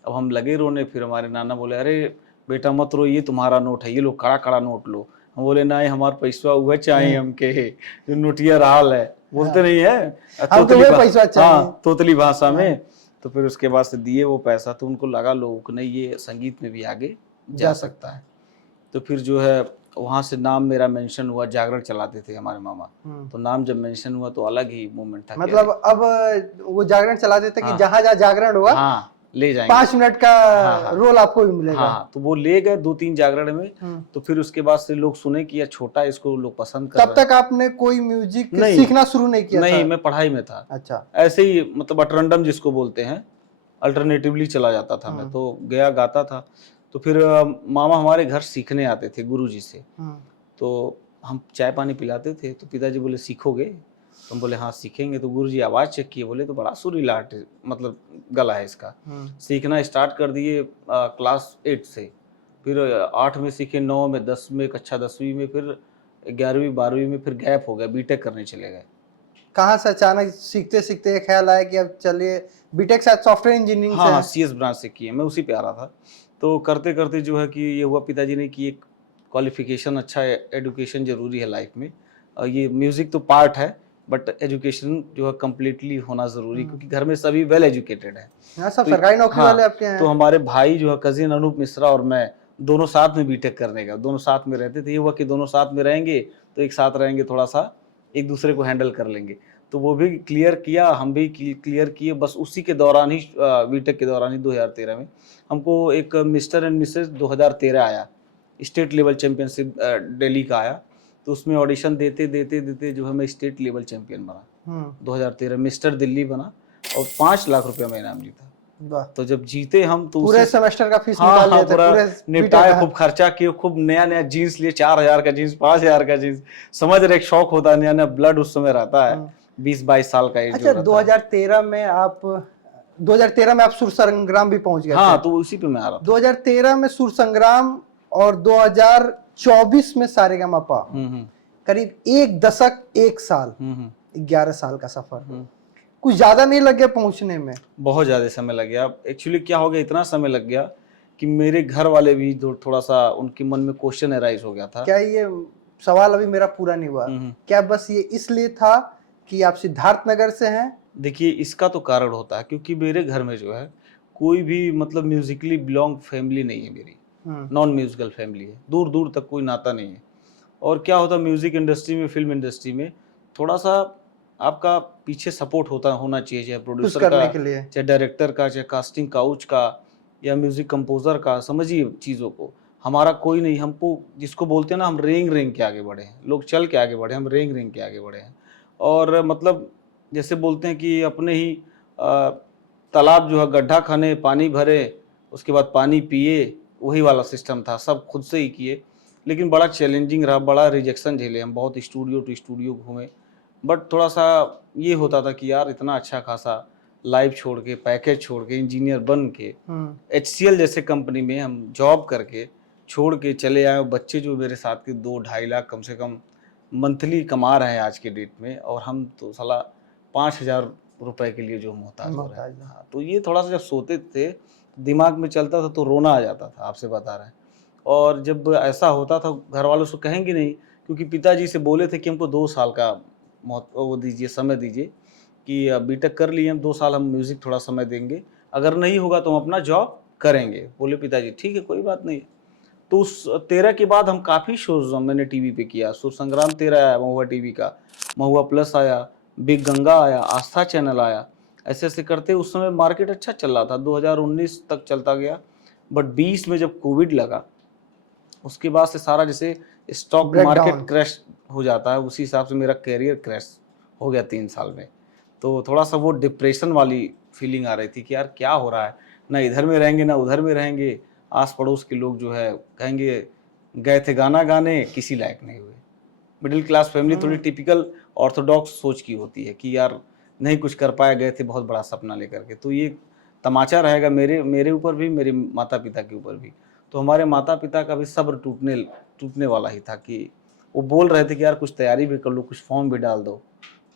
अब हम लगे रोने, फिर हमारे नाना बोले, अरे बेटा मत रो, ये तुम्हारा नोट है, ये लो कड़ा कड़ा नोट लो। हम बोले नहीं, हमारा पैसा हुआ चाहिए हमके, जो नोटिया राल है, बोलते नहीं है तोतली भाषा में। तो फिर उसके बाद से दिए वो पैसा, तो उनको लगा लोगों को नहीं, ये संगीत में भी आगे जा सकता है। तो फिर जो है वहाँ से नाम मेरा मेंशन हुआ, जागरण चलाते थे हमारे मामा। तो नाम जब मेंशन हुआ तो अलग ही मूवमेंट था। मतलब अब वो जागरण चलाते थे कि जहाँ जहाँ जागरण हुआ, हाँ, ले जाएंगे, 5 मिनट का रोल आपको भी मिलेगा। हाँ, तो वो ले गए 2-3 जागरण में। तो फिर उसके बाद से लोग सुने कि यार छोटा, इसको लोग पसंद कर रहे हैं। तब तक आपने कोई म्यूजिक सीखना शुरू नहीं किया? नहीं, मैं पढ़ाई में था। अच्छा। ऐसे ही मतलब अटरंडम जिसको बोलते हैं, अल्टरनेटिवली चला जाता था मैं, तो गया गाता था। तो फिर मामा हमारे घर सीखने आते थे गुरुजी से। तो हम चाय पानी पिलाते थे, तो पिताजी बोले सीखोगे? तो हम बोले हाँ सीखेंगे। तो गुरुजी आवाज़ चेक किए, बोले तो बड़ा सुरीला आर्ट, मतलब गला है इसका। सीखना स्टार्ट कर दिए क्लास 8 से, फिर 8 में सीखे, 9 में, 10 में, कक्षा 10वीं में, फिर 11वीं 12वीं में फिर गैप हो गया, बीटेक करने चले गए। कहाँ से अचानक सीखते सीखते ये ख्याल आया कि अब चलिए बीटेक शायद सॉफ्टवेयर इंजीनियरिंग से? हाँ, CS ब्रांच से किए, मैं उसी पे आ रहा था। तो करते करते जो है कि ये हुआ, पिताजी ने कि एक क्वालिफिकेशन, अच्छा एजुकेशन जरूरी है लाइफ में, और ये म्यूजिक तो पार्ट है, बट एजुकेशन जो है कम्प्लीटली होना जरूरी, क्योंकि घर में सभी वेल एजुकेटेड है। हाँ, सब सरकारी नौकरी वाले आपके हैं। तो हमारे भाई जो है, कजिन अनूप मिश्रा और मैं, दोनों साथ में बीटेक करने का, दोनों साथ में रहते थे। ये हुआ कि दोनों साथ में रहेंगे तो एक साथ रहेंगे, थोड़ा सा एक दूसरे को हैंडल कर लेंगे। तो वो भी क्लियर किया, हम भी क्लियर किए। बस उसी के दौरान ही, बीटेक के दौरान ही 2013 में हमको एक मिस्टर एंड मिसेस 2013 आया, स्टेट लेवल चैंपियनशिप दिल्ली का आया। तो उसमें ऑडिशन देते देते देते जो है मैं स्टेट लेवल चैंपियन बना। 2013 मिस्टर दिल्ली बना, और 5 लाख रुपया मैं इनाम जीता। तो जब जीते हम, तो पूरे सेमेस्टर का फीस हाँ, निकाल हाँ, पूरा निपटाए, खूब खर्चा किए, खूब नया नया जीन्स लिए, 4000 का जीन्स, 5000 का जीन्स, समझ रहे, एक शौक होता है, नया नया ब्लड उस समय रहता है, 20-22 साल का एज। अच्छा, 2013 में आप सुर संग्राम भी पहुंच गए? हाँ, तो उसी पे मैं आ रहा था। 2013 में सुर संग्राम, और 2024 में सारेगामापा। करीब 1 दशक, 1 साल, 11 साल का सफर। कुछ ज्यादा नहीं लग गया पहुंचने में? बहुत ज्यादा समय लग गया। एक्चुअली क्या हो गया, इतना समय लग गया कि मेरे घर वाले भी थोड़ा सा उनके मन में क्वेश्चन अराइज हो गया था। क्या ये सवाल अभी मेरा पूरा नहीं हुआ, क्या बस ये इसलिए था कि आप सिद्धार्थ नगर से हैं? देखिए इसका तो कारण होता है क्योंकि मेरे घर में जो है कोई भी मतलब म्यूजिकली बिलोंग फैमिली नहीं है मेरी, नॉन म्यूजिकल फैमिली है, दूर दूर तक कोई नाता नहीं है। और क्या होता है म्यूजिक इंडस्ट्री में, फिल्म इंडस्ट्री में थोड़ा सा आपका पीछे सपोर्ट होना चाहिए, चाहे प्रोड्यूसर का, चाहे डायरेक्टर का, चाहे कास्टिंग काउच का, या म्यूजिक कंपोजर का। समझिए चीज़ों को, हमारा कोई नहीं, हमको जिसको बोलते हैं ना, हम रेंग रेंग के आगे बढ़े हैं, लोग चल के आगे बढ़े, हम रेंग रेंग के आगे बढ़े हैं। और मतलब जैसे बोलते हैं कि अपने ही तालाब जो है गड्ढा खाने, पानी भरे, उसके बाद पानी पिए, वही वाला सिस्टम था, सब खुद से ही किए। लेकिन बड़ा चैलेंजिंग रहा, बड़ा रिजेक्शन झेले हम, बहुत स्टूडियो टू स्टूडियो घूमे। बट थोड़ा सा ये होता था कि यार इतना अच्छा खासा लाइफ छोड़ के, पैकेज छोड़ के, इंजीनियर बन के, HCL जैसे कंपनी में हम जॉब करके छोड़ के चले आए। बच्चे जो मेरे साथ के 2-2.5 लाख कम से कम मंथली कमा रहे हैं आज के डेट में, और हम तो साला 5,000 रुपए के लिए जो मोहताज हो रहे हैं। हाँ, तो ये थोड़ा सा जब सोते थे दिमाग में चलता था तो रोना आ जाता था, आपसे बता रहे हैं। और जब ऐसा होता था घर वालों से कहेंगे नहीं, क्योंकि पिताजी से बोले थे कि हमको 2 साल का वो दीजिए, समय दीजिए कि बीटेक कर लिए हम, 2 साल हम म्यूज़िक थोड़ा समय देंगे, अगर नहीं होगा तो हम अपना जॉब करेंगे। बोले पिताजी ठीक है कोई बात नहीं। तो उस 13 के बाद हम काफ़ी शोज़ मैंने टीवी पे किया। सुर संग्राम 13 आया महुआ टीवी का, महुआ प्लस आया, बिग गंगा आया, आस्था चैनल आया। ऐसे ऐसे करते उस समय मार्केट अच्छा चल रहा था, 2019 तक चलता गया। बट 20 में जब कोविड लगा, उसके बाद से सारा जैसे स्टॉक मार्केट क्रैश हो जाता है, उसी हिसाब से मेरा कैरियर क्रैश हो गया 3 साल में। तो थोड़ा सा वो डिप्रेशन वाली फीलिंग आ रही थी कि यार क्या हो रहा है, ना इधर में रहेंगे ना उधर में रहेंगे, आस पड़ोस के लोग जो है कहेंगे गए थे गाना गाने, किसी लायक नहीं हुए। मिडिल क्लास फैमिली थोड़ी टिपिकल ऑर्थोडॉक्स सोच की होती है कि यार नहीं कुछ कर पाया, गए थे बहुत बड़ा सपना लेकर के। तो ये तमाचा रहेगा मेरे ऊपर भी, मेरे माता पिता के ऊपर भी। तो हमारे माता पिता का भी सब्र टूटने वाला ही था कि वो बोल रहे थे कि यार कुछ तैयारी भी कर लो, कुछ फॉर्म भी डाल दो।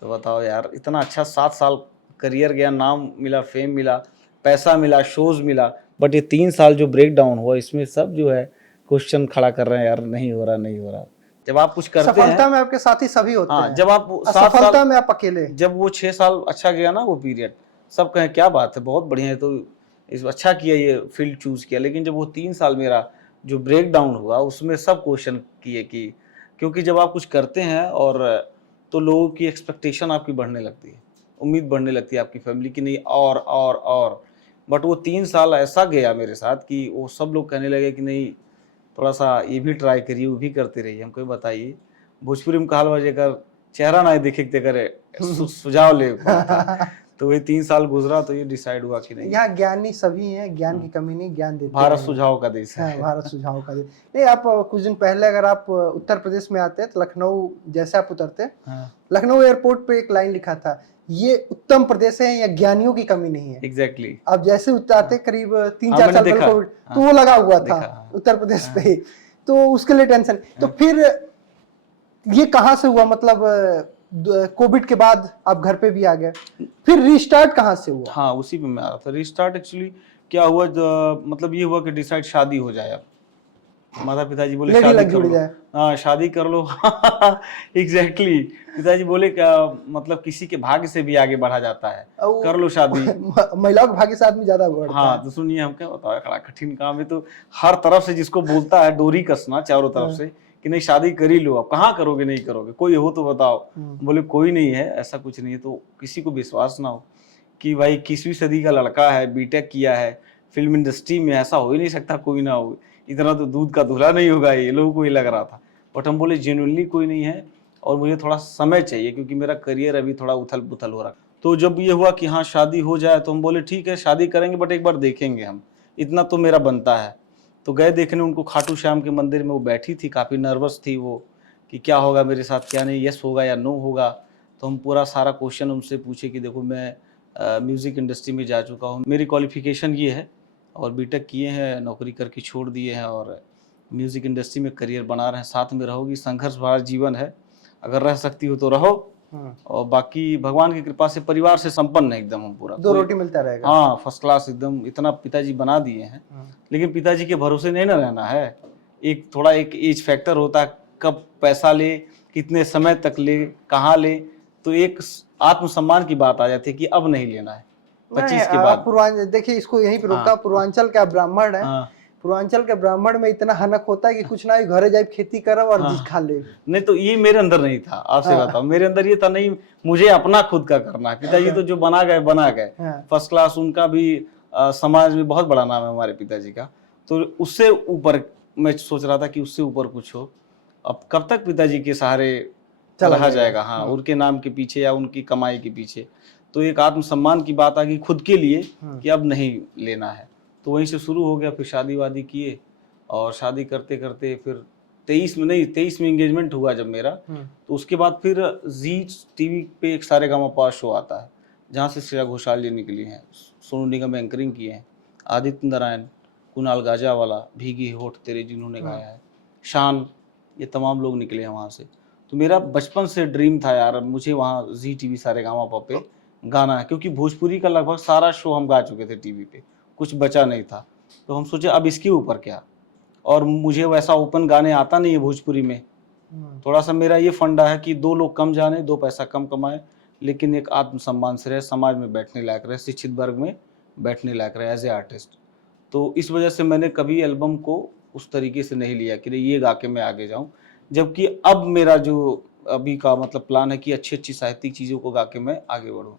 तो बताओ यार, इतना अच्छा 7 साल करियर गया, नाम मिला, फेम मिला, पैसा मिला, शोज मिला, बट ये 3 साल जो ब्रेक डाउन हुआ, इसमें सब जो है क्वेश्चन खड़ा कर रहे हैं, यार नहीं हो रहा, नहीं हो रहा। जब आप कुछ करते हैं, सफलता में आपके साथी सभी होते हैं, जब आप सफलता में आप अकेले। जब वो 6 साल अच्छा गया ना वो पीरियड, सब कहें क्या बात है, बहुत बढ़िया है, तो इस अच्छा किया, ये फील्ड चूज किया। लेकिन जब वो 3 साल मेरा जो ब्रेक डाउन हुआ, उसमें सब क्वेश्चन किए कि, क्योंकि जब आप कुछ करते हैं और तो लोगों की एक्सपेक्टेशन आपकी बढ़ने लगती है, उम्मीद बढ़ने लगती है आपकी फैमिली की, नहीं और। बट वो 3 साल ऐसा गया मेरे साथ कि वो सब लोग कहने लगे कि नहीं थोड़ा सा ये भी ट्राई करिए, वो भी करते रहिए। हमको बताइए, भोजपुरी में कहाल बजे कर चेहरा ना देखे करे सुझाव ले था। तो वही 3 साल गुजरा तो ये डिसाइड हुआ कि नहीं, यहाँ ज्ञानी सभी हैं, ज्ञान की कमी नहीं, ज्ञान देते भारत सुझाव का देश है। भारत सुझाव का देश। नहीं, आप कुछ दिन पहले अगर आप उत्तर प्रदेश में आते तो लखनऊ जैसे आप उतरते, लखनऊ एयरपोर्ट पे एक लाइन लिखा था, ये उत्तम प्रदेश है, या ज्ञानियों की कमी नहीं है। एग्जैक्टली। अब जैसे उतरते करीब 3-4 साल पहले कोविड, तो वो लगा हुआ था उत्तर प्रदेश पे, तो उसके लिए टेंशन। तो फिर ये कहाँ से हुआ, मतलब कोविड के बाद आप घर पे भी आ गए, फिर रीस्टार्ट कहाँ से हुआ? हाँ, उसी पे मैं आ रहा था। रीस्टार्ट एक्चुअली क्या हुआ, मतलब ये हुआ कि डिसाइड शादी हो जाए। अब माता पिताजी बोले शादी कर लो, हाँ शादी कर लो। एग्जैक्टली। पिताजी बोले क्या, मतलब किसी के भाग्य से भी आगे बढ़ा जाता है, कर लो शादी। महिलाओं के भाग्य से आदमी ज्यादा बढ़ता है। हाँ, तो सुनिए हम क्या बताओ, बड़ा कठिन काम है। तो हर तरफ से जिसको बोलता है डोरी कसना चारों तरफ से कि नहीं शादी कर ही लो, अब कहाँ करोगे, नहीं करोगे, कोई हो तो बताओ। बोले कोई नहीं है, ऐसा कुछ नहीं है। तो किसी को विश्वास ना हो कि भाई 21वीं सदी का लड़का है, बीटेक किया है, फिल्म इंडस्ट्री में, ऐसा हो ही नहीं सकता कोई ना हो, इतना तो दूध का धुला नहीं होगा, ये लोगों को ही लग रहा था। बट हम बोले जेन्युइनली कोई नहीं है और मुझे थोड़ा समय चाहिए, क्योंकि मेरा करियर अभी थोड़ा उथल पुथल हो रहा। तो जब ये हुआ कि हाँ शादी हो जाए, तो हम बोले ठीक है शादी करेंगे, बट एक बार देखेंगे हम, इतना तो मेरा बनता है। तो गए देखने उनको खाटू श्याम के मंदिर में, वो बैठी थी, काफ़ी नर्वस थी वो कि क्या होगा मेरे साथ, क्या नहीं, यस होगा या नो होगा। तो हम पूरा सारा क्वेश्चन उनसे पूछे कि देखो मैं म्यूज़िक इंडस्ट्री में जा चुका हूँ, मेरी क्वालिफिकेशन ये है और बीटेक किए हैं, नौकरी करके छोड़ दिए हैं और म्यूज़िक इंडस्ट्री में करियर बना रहे हैं, साथ में रहोगी, संघर्ष भरा जीवन है, अगर रह सकती हो तो रहो, और बाकी भगवान की कृपा से परिवार से संपन्न है एकदम हम पूरा। दो रोटी मिलता रहेगा। हाँ, फर्स्ट क्लास एकदम, इतना पिताजी बना दिए हैं। लेकिन पिताजी के भरोसे नहीं ना रहना है, एक थोड़ा एक एज फैक्टर होता है, कब पैसा ले, कितने समय तक ले, कहाँ ले, तो एक आत्मसम्मान की बात आ जाती है कि अब नहीं लेना है 25 के बाद। पूर्वांचल देखिए, इसको यहीं पे रोका। पूर्वांचल का ब्राह्मण है, पूर्वांचल के ब्राह्मण में इतना हनक होता है कि कुछ ना ही घरे जाए खेती करब और जिस खा ले। नहीं तो ये मेरे अंदर नहीं था, आपसे बताओ, मेरे अंदर ये था नहीं, मुझे अपना खुद का करना है। पिताजी तो जो बना गए फर्स्ट क्लास, उनका भी समाज में बहुत बड़ा नाम है हमारे पिताजी का, तो उससे ऊपर मैं सोच रहा था कि उससे ऊपर कुछ हो। अब कब तक पिताजी के सहारे रहा जाएगा, हाँ, उनके नाम के पीछे या उनकी कमाई के पीछे। तो एक आत्मसम्मान की बात आ गई खुद के लिए कि अब नहीं लेना है, तो वहीं से शुरू हो गया। फिर शादी वादी किए, और शादी करते करते फिर 23 में एंगेजमेंट हुआ जब मेरा, तो उसके बाद फिर जी टीवी पे एक सारेगामापा शो आता है, जहाँ से श्रेया घोषाल जी निकली हैं, सोनू निगम एंकरिंग किए हैं, आदित्य नारायण, कुणाल गाजावाला, भीगी होठ तेरे जिन्होंने गाया है, शान, ये तमाम लोग निकले हैं वहाँ से। तो मेरा बचपन से ड्रीम था यार, मुझे वहाँ जी टीवी सारेगामापा पे गाना है, क्योंकि भोजपुरी का लगभग सारा शो हम गा चुके थे टीवी पे, कुछ बचा नहीं था। तो हम सोचे अब इसके ऊपर क्या, और मुझे वैसा ओपन गाने आता नहीं है भोजपुरी में। थोड़ा सा मेरा ये फंडा है कि 2 लोग कम जाने, 2 पैसा कम कमाए, लेकिन एक आत्मसम्मान से रहे, समाज में बैठने लायक रहे, शिक्षित वर्ग में बैठने लायक रहे एज ए आर्टिस्ट। तो इस वजह से मैंने कभी एल्बम को उस तरीके से नहीं लिया कि ये गा के मैं आगे जाऊं, जबकि अब मेरा जो अभी का मतलब प्लान है कि अच्छी अच्छी साहित्यिक चीज़ों को गा के मैं आगे बढ़ूँ।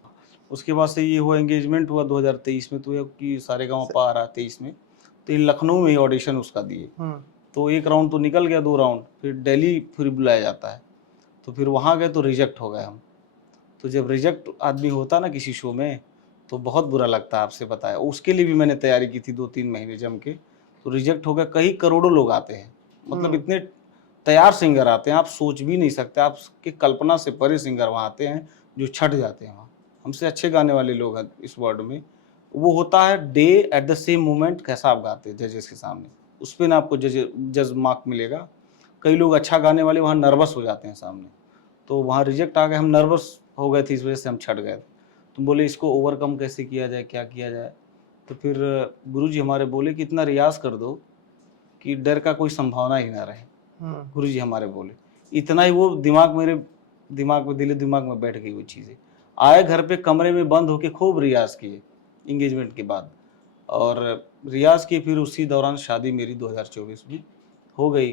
उसके बाद से ये हुआ, एंगेजमेंट हुआ 2023 में, तो ये कि सारेगामापा आ रहा 23 में, तो ये लखनऊ में ही ऑडिशन उसका दिए। तो एक राउंड तो निकल गया, 2 राउंड, फिर दिल्ली फिर बुलाया जाता है, तो फिर वहाँ गए तो रिजेक्ट हो गए हम। तो जब रिजेक्ट आदमी होता ना किसी शो में, तो बहुत बुरा लगता है, आपसे बताया। उसके लिए भी मैंने तैयारी की थी 2-3 महीने जम के, तो रिजेक्ट हो गया। कई करोड़ों लोग आते हैं, मतलब इतने तैयार सिंगर आते हैं, आप सोच भी नहीं सकते, आपकी कल्पना से परे सिंगर वहाँ आते हैं जो छट जाते हैं वहाँ। हमसे अच्छे गाने वाले लोग हैं इस वर्ल्ड में। वो होता है day at the same moment, कैसा आप गाते हैं जजेस के सामने, उस पर ना आपको जज मार्क मिलेगा। कई लोग अच्छा गाने वाले वहाँ नर्वस हो जाते हैं सामने, तो वहाँ रिजेक्ट आ गए, हम नर्वस हो गए थे, इस वजह से हम छट गए। तुम बोले इसको ओवरकम कैसे किया जाए, क्या किया जाए, तो फिर गुरुजी हमारे बोले कि इतना रियाज कर दो कि डर का कोई संभावना ही ना रहे। गुरुजी हमारे बोले, इतना ही वो मेरे दिमाग में, दिल दिमाग में बैठ गई वो चीज़ें। आए घर पे कमरे में बंद होके खूब रियाज किए इंगेजमेंट के बाद, और रियाज किए। फिर उसी दौरान शादी मेरी 2024 में हो गई।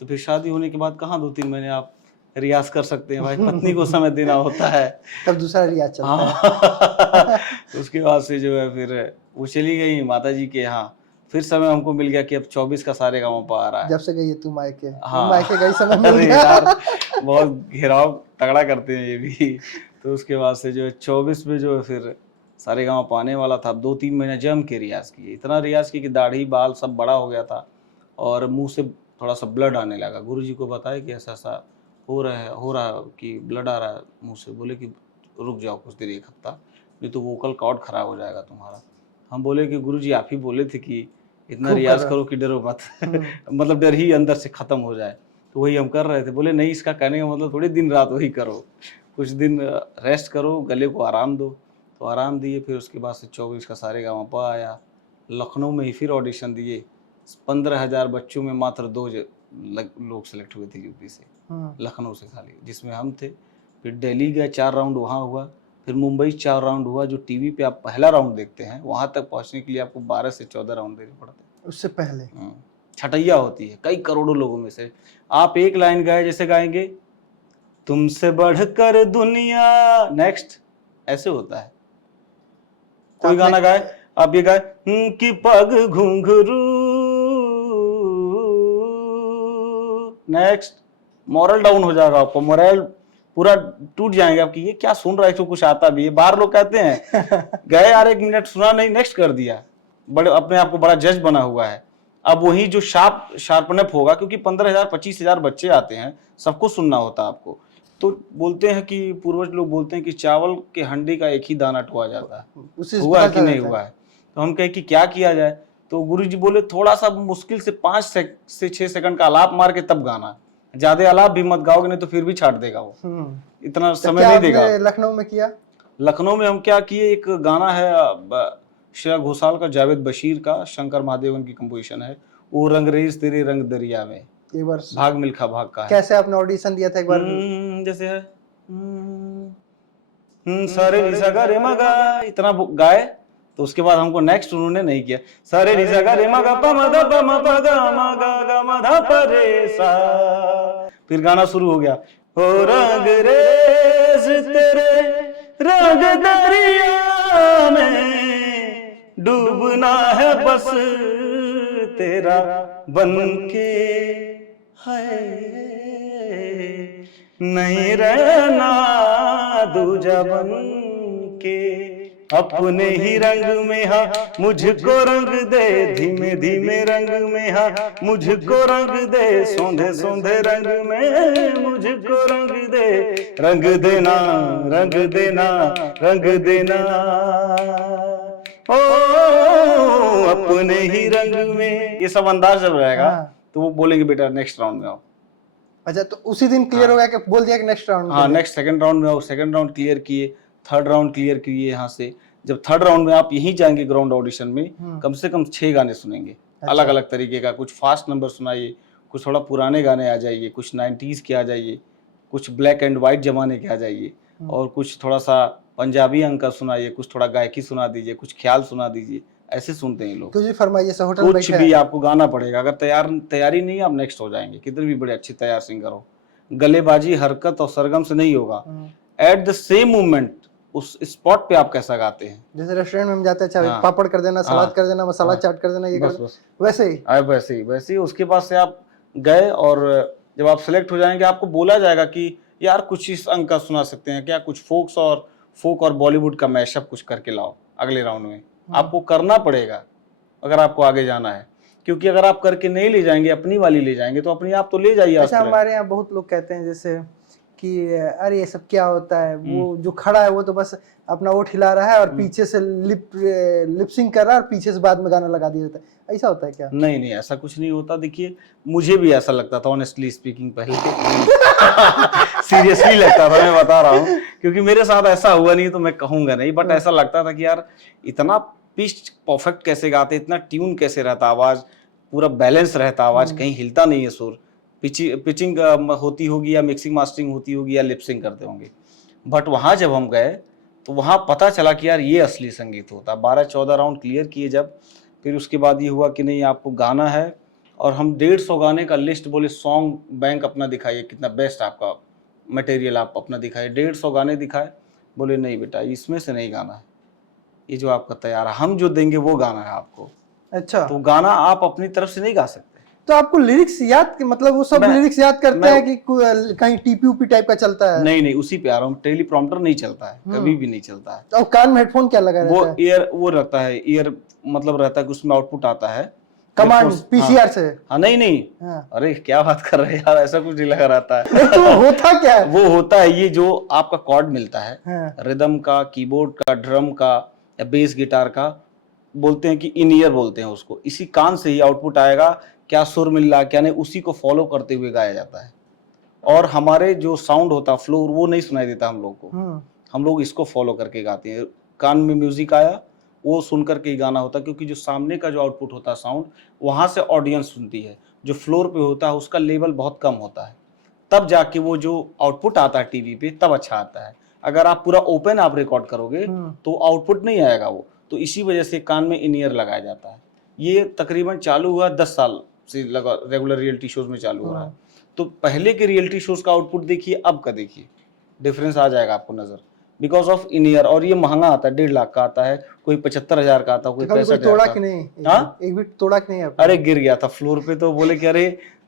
तो फिर शादी होने के बाद कहाँ 2-3 महीने आप रियाज कर सकते हैं भाई, पत्नी को समय देना होता है, तब दूसरा रियाज चलता है। उसके बाद से जो है फिर वो चली गई माता जी के यहाँ, फिर समय हमको मिल गया कि अब 24 का सारेगामापा आ रहा है। जब से गई है तू मायके, हाँ, मायके गई समय मिल गया। यार बहुत घेराव तगड़ा करते हैं ये भी। तो उसके बाद से जो है 24 में जो है फिर सारेगामापा आने वाला था। 2-3 महीने जम के रियाज किए, इतना रियाज किए कि दाढ़ी बाल सब बड़ा हो गया था, और मुंह से थोड़ा सा ब्लड आने लगा। गुरुजी को बताया कि ऐसा ऐसा हो रहा है कि ब्लड आ रहा है मुंह से। बोले कि रुक जाओ कुछ देर, 1 हफ्ता, नहीं तो वोकल कॉर्ड खराब हो जाएगा तुम्हारा। हम बोले कि गुरुजी आप ही बोले थे कि इतना रियाज करो कि डरो मत, मतलब डर ही अंदर से खत्म हो जाए, तो वही हम कर रहे थे। बोले नहीं, इसका कहने का मतलब थोड़ी दिन रात वही करो, कुछ दिन रेस्ट करो, गले को आराम दो। तो आराम दिए। फिर उसके बाद से 24 का सारेगामापा आया, लखनऊ में ही फिर ऑडिशन दिए। 15,000 बच्चों में मात्र 2 लोग सेलेक्ट हुए थे यूपी से, लखनऊ से खाली, जिसमें हम थे। फिर दिल्ली गए, 4 राउंड वहाँ हुआ। फिर मुंबई 4 राउंड हुआ। जो टीवी पे आप पहला राउंड देखते हैं, वहाँ तक पहुँचने के लिए आपको 12 से 14 राउंड देने पड़ते हैं। उससे पहले छटैया होती है कई करोड़ों लोगों में से। आप एक लाइन गाए, जैसे गाएंगे तुमसे बढ़कर दुनिया, नेक्स्ट ऐसे होता है। कोई गाना गाए, आप ये गाए कि पग घुंघरू, नेक्स्ट मॉरल डाउन हो जाएगा आपको, मोरल पूरा टूट जाएंगे आपकी, ये क्या सुन रहा है, इसको कुछ आता भी है। बाहर लोग कहते हैं गए यार 1 मिनट सुना नहीं, नेक्स्ट कर दिया, बड़े अपने आप को बड़ा जज बना हुआ है। अब वही जो शार्पनप होगा, क्योंकि 15,000 25,000 बच्चे आते हैं, सबको सुनना होता है आपको। तो बोलते हैं कि पूर्वज लोग बोलते हैं कि चावल के हंडी का एक ही दाना टुआ जाता है, हुआ कि नहीं हुआ है। तो हम कहे कि क्या किया जाए, तो गुरुजी बोले थोड़ा सा मुश्किल से 5 से 6 सेकंड का आलाप मार के तब गाना, ज्यादा आलाप भी मत गाओगे, नहीं तो फिर भी छाट देगा वो, इतना तो समय क्या नहीं देगा। आपने लखनऊ में किया? लखनऊ में हम क्या किए, एक गाना है श्रेया घोषाल का, जावेद बशीर का, शंकर महादेवन की कंपोजिशन है, वो रंगरेज तेरे रंग दरिया में, एक बार भाग मिल्खा भाग का है। कैसे आपने ऑडिशन दिया था एक बार? जैसे है सारे रे गा रे मगा, इतना गाए, तो उसके बाद हमको नेक्स्ट उन्होंने नहीं किया, सारे रे गा रे मगा प म ध प म प ग म ग ग म ध प रे सा, फिर गाना शुरू हो गया, ओ रंगरेज तेरे रंग दरिया में डूबना है बस तेरा बनके, है नहीं रहना दूजा बन के, अपने ही रंग में हा मुझको रंग दे, धीमे धीमे रंग में हा मुझको रंग दे, सौंधे सौंधे रंग में मुझको रंग दे, रंग देना रंग देना रंग देना, ओ अपने ही रंग में, ये सब अंदाज जब रहेगा तो वो बोलेंगे बेटा नेक्स्ट राउंड में आओ। अच्छा, तो उसी दिन क्लियर हो गया कि बोल दिया कि नेक्स्ट राउंड? हाँ, नेक्स्ट सेकंड राउंड में आओ, सेकंड राउंड क्लियर किए, थर्ड राउंड क्लियर किए यहाँ से, जब थर्ड राउंड में आप यहीं जाएंगे ग्राउंड ऑडिशन में, कम से कम 6 गाने सुनेंगे, अलग अलग तरीके का, कुछ फास्ट नंबर सुनाइए, कुछ थोड़ा पुराने गाने आ जाइए, कुछ 90s के आ जाइए, कुछ ब्लैक एंड व्हाइट जमाने के आ जाइए, और कुछ थोड़ा सा पंजाबी अंक सुनाइए, कुछ थोड़ा गायकी सुना दीजिए, कुछ ख्याल सुना दीजिए, ऐसे सुनते हैं लोग। कुछ भी फरमाइए, से होटल कुछ भी आपको गाना पड़ेगा, अगर तैयारी नहीं है आप नेक्स्ट हो जाएंगे, कितने भी बड़े अच्छे तैयार सिंगर हो, गलेबाजी हरकत और सरगम से नहीं होगा, एट द सेम मोमेंट उस स्पॉट पे आप कैसा गाते हैं। जैसे रेस्टोरेंट में हम जाते हैं, अच्छा पापड़ कर देना, सलाद कर देना, मसाला चाट कर देना, ये कर देना, वैसे ही वैसे ही उसके पास से आप गए, और जब आप सिलेक्ट हो जाएंगे आपको बोला जाएगा कि यार कुछ इस अंक का सुना सकते हैं क्या, कुछ फोक और बॉलीवुड का मैशअप कुछ करके लाओ अगले राउंड में, आपको करना पड़ेगा अगर आपको आगे जाना है, क्योंकि अगर आप करके नहीं ले जाएंगे, अपनी वाली ले जाएंगे, तो अपनी आप तो ले जाइए। अच्छा, हमारे यहाँ बहुत लोग कहते हैं जैसे कि अरे ये सब क्या होता है, वो जो खड़ा है वो तो बस अपना ओठ हिला रहा है और पीछे से लिपसिंग कर रहा है और पीछे से बाद में गाना लगा दिया जाता है, ऐसा होता है क्या? नहीं नहीं, ऐसा कुछ नहीं होता। देखिए मुझे भी ऐसा लगता था, ऑनेस्टली स्पीकिंग, पहले सीरियसली लगता था, मैं बता रहा हूँ, क्योंकि मेरे साथ ऐसा हुआ नहीं तो मैं कहूंगा नहीं, बट ऐसा लगता था कि यार इतना पिच परफेक्ट कैसे गाते, इतना ट्यून कैसे रहता, आवाज पूरा बैलेंस रहता, आवाज कहीं हिलता नहीं है, सुर पिचिंग होती होगी या मिक्सिंग मास्टरिंग होती होगी या लिपसिंग करते होंगे। बट वहां जब हम गए तो वहां पता चला कि यार ये असली संगीत होता। 12-14 राउंड क्लियर किए जब, फिर उसके बाद ये हुआ कि नहीं आपको गाना है, और हम 150 गाने का लिस्ट बोले, सॉन्ग बैंक अपना दिखाइए, कितना बेस्ट आपका मटेरियल आप अपना दिखाइए। 150 गाने दिखाए, बोले नहीं बेटा इसमें से नहीं गाना है, ये जो आपका तैयार है हम जो देंगे वो गाना है आपको। अच्छा, तो गाना आप अपनी तरफ से नहीं गा सकते। तो आपको लिरिक्स याद, मतलब वो सब लिरिक्स याद करते हैं कि कहीं टीपीयूपी टाइप का चलता है? नहीं नहीं, उसी पे आ रहा हूँ, टेलीप्रॉम्प्टर नहीं चलता है, कभी भी नहीं चलता है। और कान में हेडफोन क्या लगा रहता है? वो ईयर वो रहता है, ईयर मतलब रहता है कि उसमें आउटपुट आता है कमांड पीसीआर से। हाँ नहीं नहीं, अरे क्या बात कर रहे हैं यार, ऐसा कुछ नहीं लगा रहता है। तो वो होता क्या है? वो होता है ये जो आपका कॉर्ड मिलता है, रिदम का, कीबोर्ड का, ड्रम का या बेस गिटार का, बोलते हैं कि इन ईयर बोलते हैं उसको, इसी कान से ही आउटपुट आएगा, क्या सुर मिल रहा क्या नहीं, उसी को फॉलो करते हुए गाया जाता है। और हमारे जो साउंड होता है फ्लोर, वो नहीं सुनाई देता हम लोग को, हम लोग इसको फॉलो करके गाते हैं। कान में म्यूजिक आया वो सुन करके ही गाना होता है, क्योंकि जो सामने का जो आउटपुट होता है साउंड, वहां से ऑडियंस सुनती है, जो फ्लोर पे होता है उसका लेवल बहुत कम होता है, तब जाके वो जो आउटपुट आता है टीवी पे तब अच्छा आता है। अगर आप पूरा ओपन आप रिकॉर्ड करोगे तो आउटपुट नहीं आएगा वो, तो इसी वजह से कान में इन ईयर लगाया जाता है। ये तकरीबन चालू हुआ 10 साल से, लगा रेगुलर रियलिटी शोज में चालू हो रहा है। तो पहले के रियलिटी शोज का आउटपुट देखिए, अब का देखिए, डिफरेंस आ जाएगा आपको नजर, बिकॉज ऑफ इन ईयर। और ये महंगा आता है, 1.5 लाख का आता है, कोई 75,000 का आता है, कोई 65,000 तोड़ा का। कि नहीं? हाँ, एक भी तोड़ा कि नहीं आपने? अरे गिर गया था फ्लोर पे, तो बोले कि अरे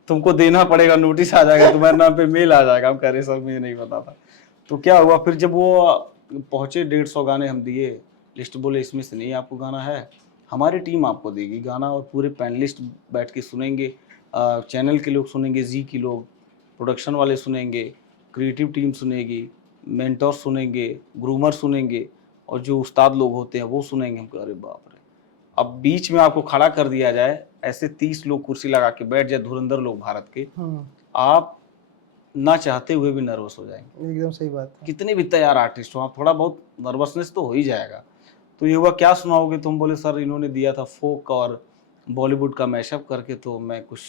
तुमको देना पड़ेगा, नोटिस आ जाएगा, तुम्हारे नाम पे मेल आ जाएगा। हम कह रहे सर मुझे नहीं पता था। तो क्या हुआ फिर जब वो पहुंचे, 150 गाने हम दिए लिस्ट, बोले इसमें से नहीं आपको गाना है, हमारी टीम आपको देगी गाना, और पूरे पैनलिस्ट बैठ के सुनेंगे, चैनल के लोग सुनेंगे, जी के लोग, प्रोडक्शन वाले सुनेंगे, क्रिएटिव टीम सुनेगी, मेंटोर सुनेंगे, ग्रूमर सुनेंगे, और जो उस्ताद लोग होते हैं वो सुनेंगे। हम कह अरे बाप रे, अब बीच में आपको खड़ा कर दिया जाए, ऐसे 30 लोग कुर्सी लगा के बैठ जाए, धुरंधर लोग भारत के, आप ना चाहते हुए भी नर्वस हो जाएंगे। एकदम सही बात है। कितने भी तैयार आर्टिस्ट हो आप, थोड़ा बहुत नर्वसनेस तो हो ही जाएगा। तो ये हुआ, क्या सुनाओगे तुम? बोले सर इन्होंने दिया था फोक और बॉलीवुड का मैशअप करके, तो मैं कुछ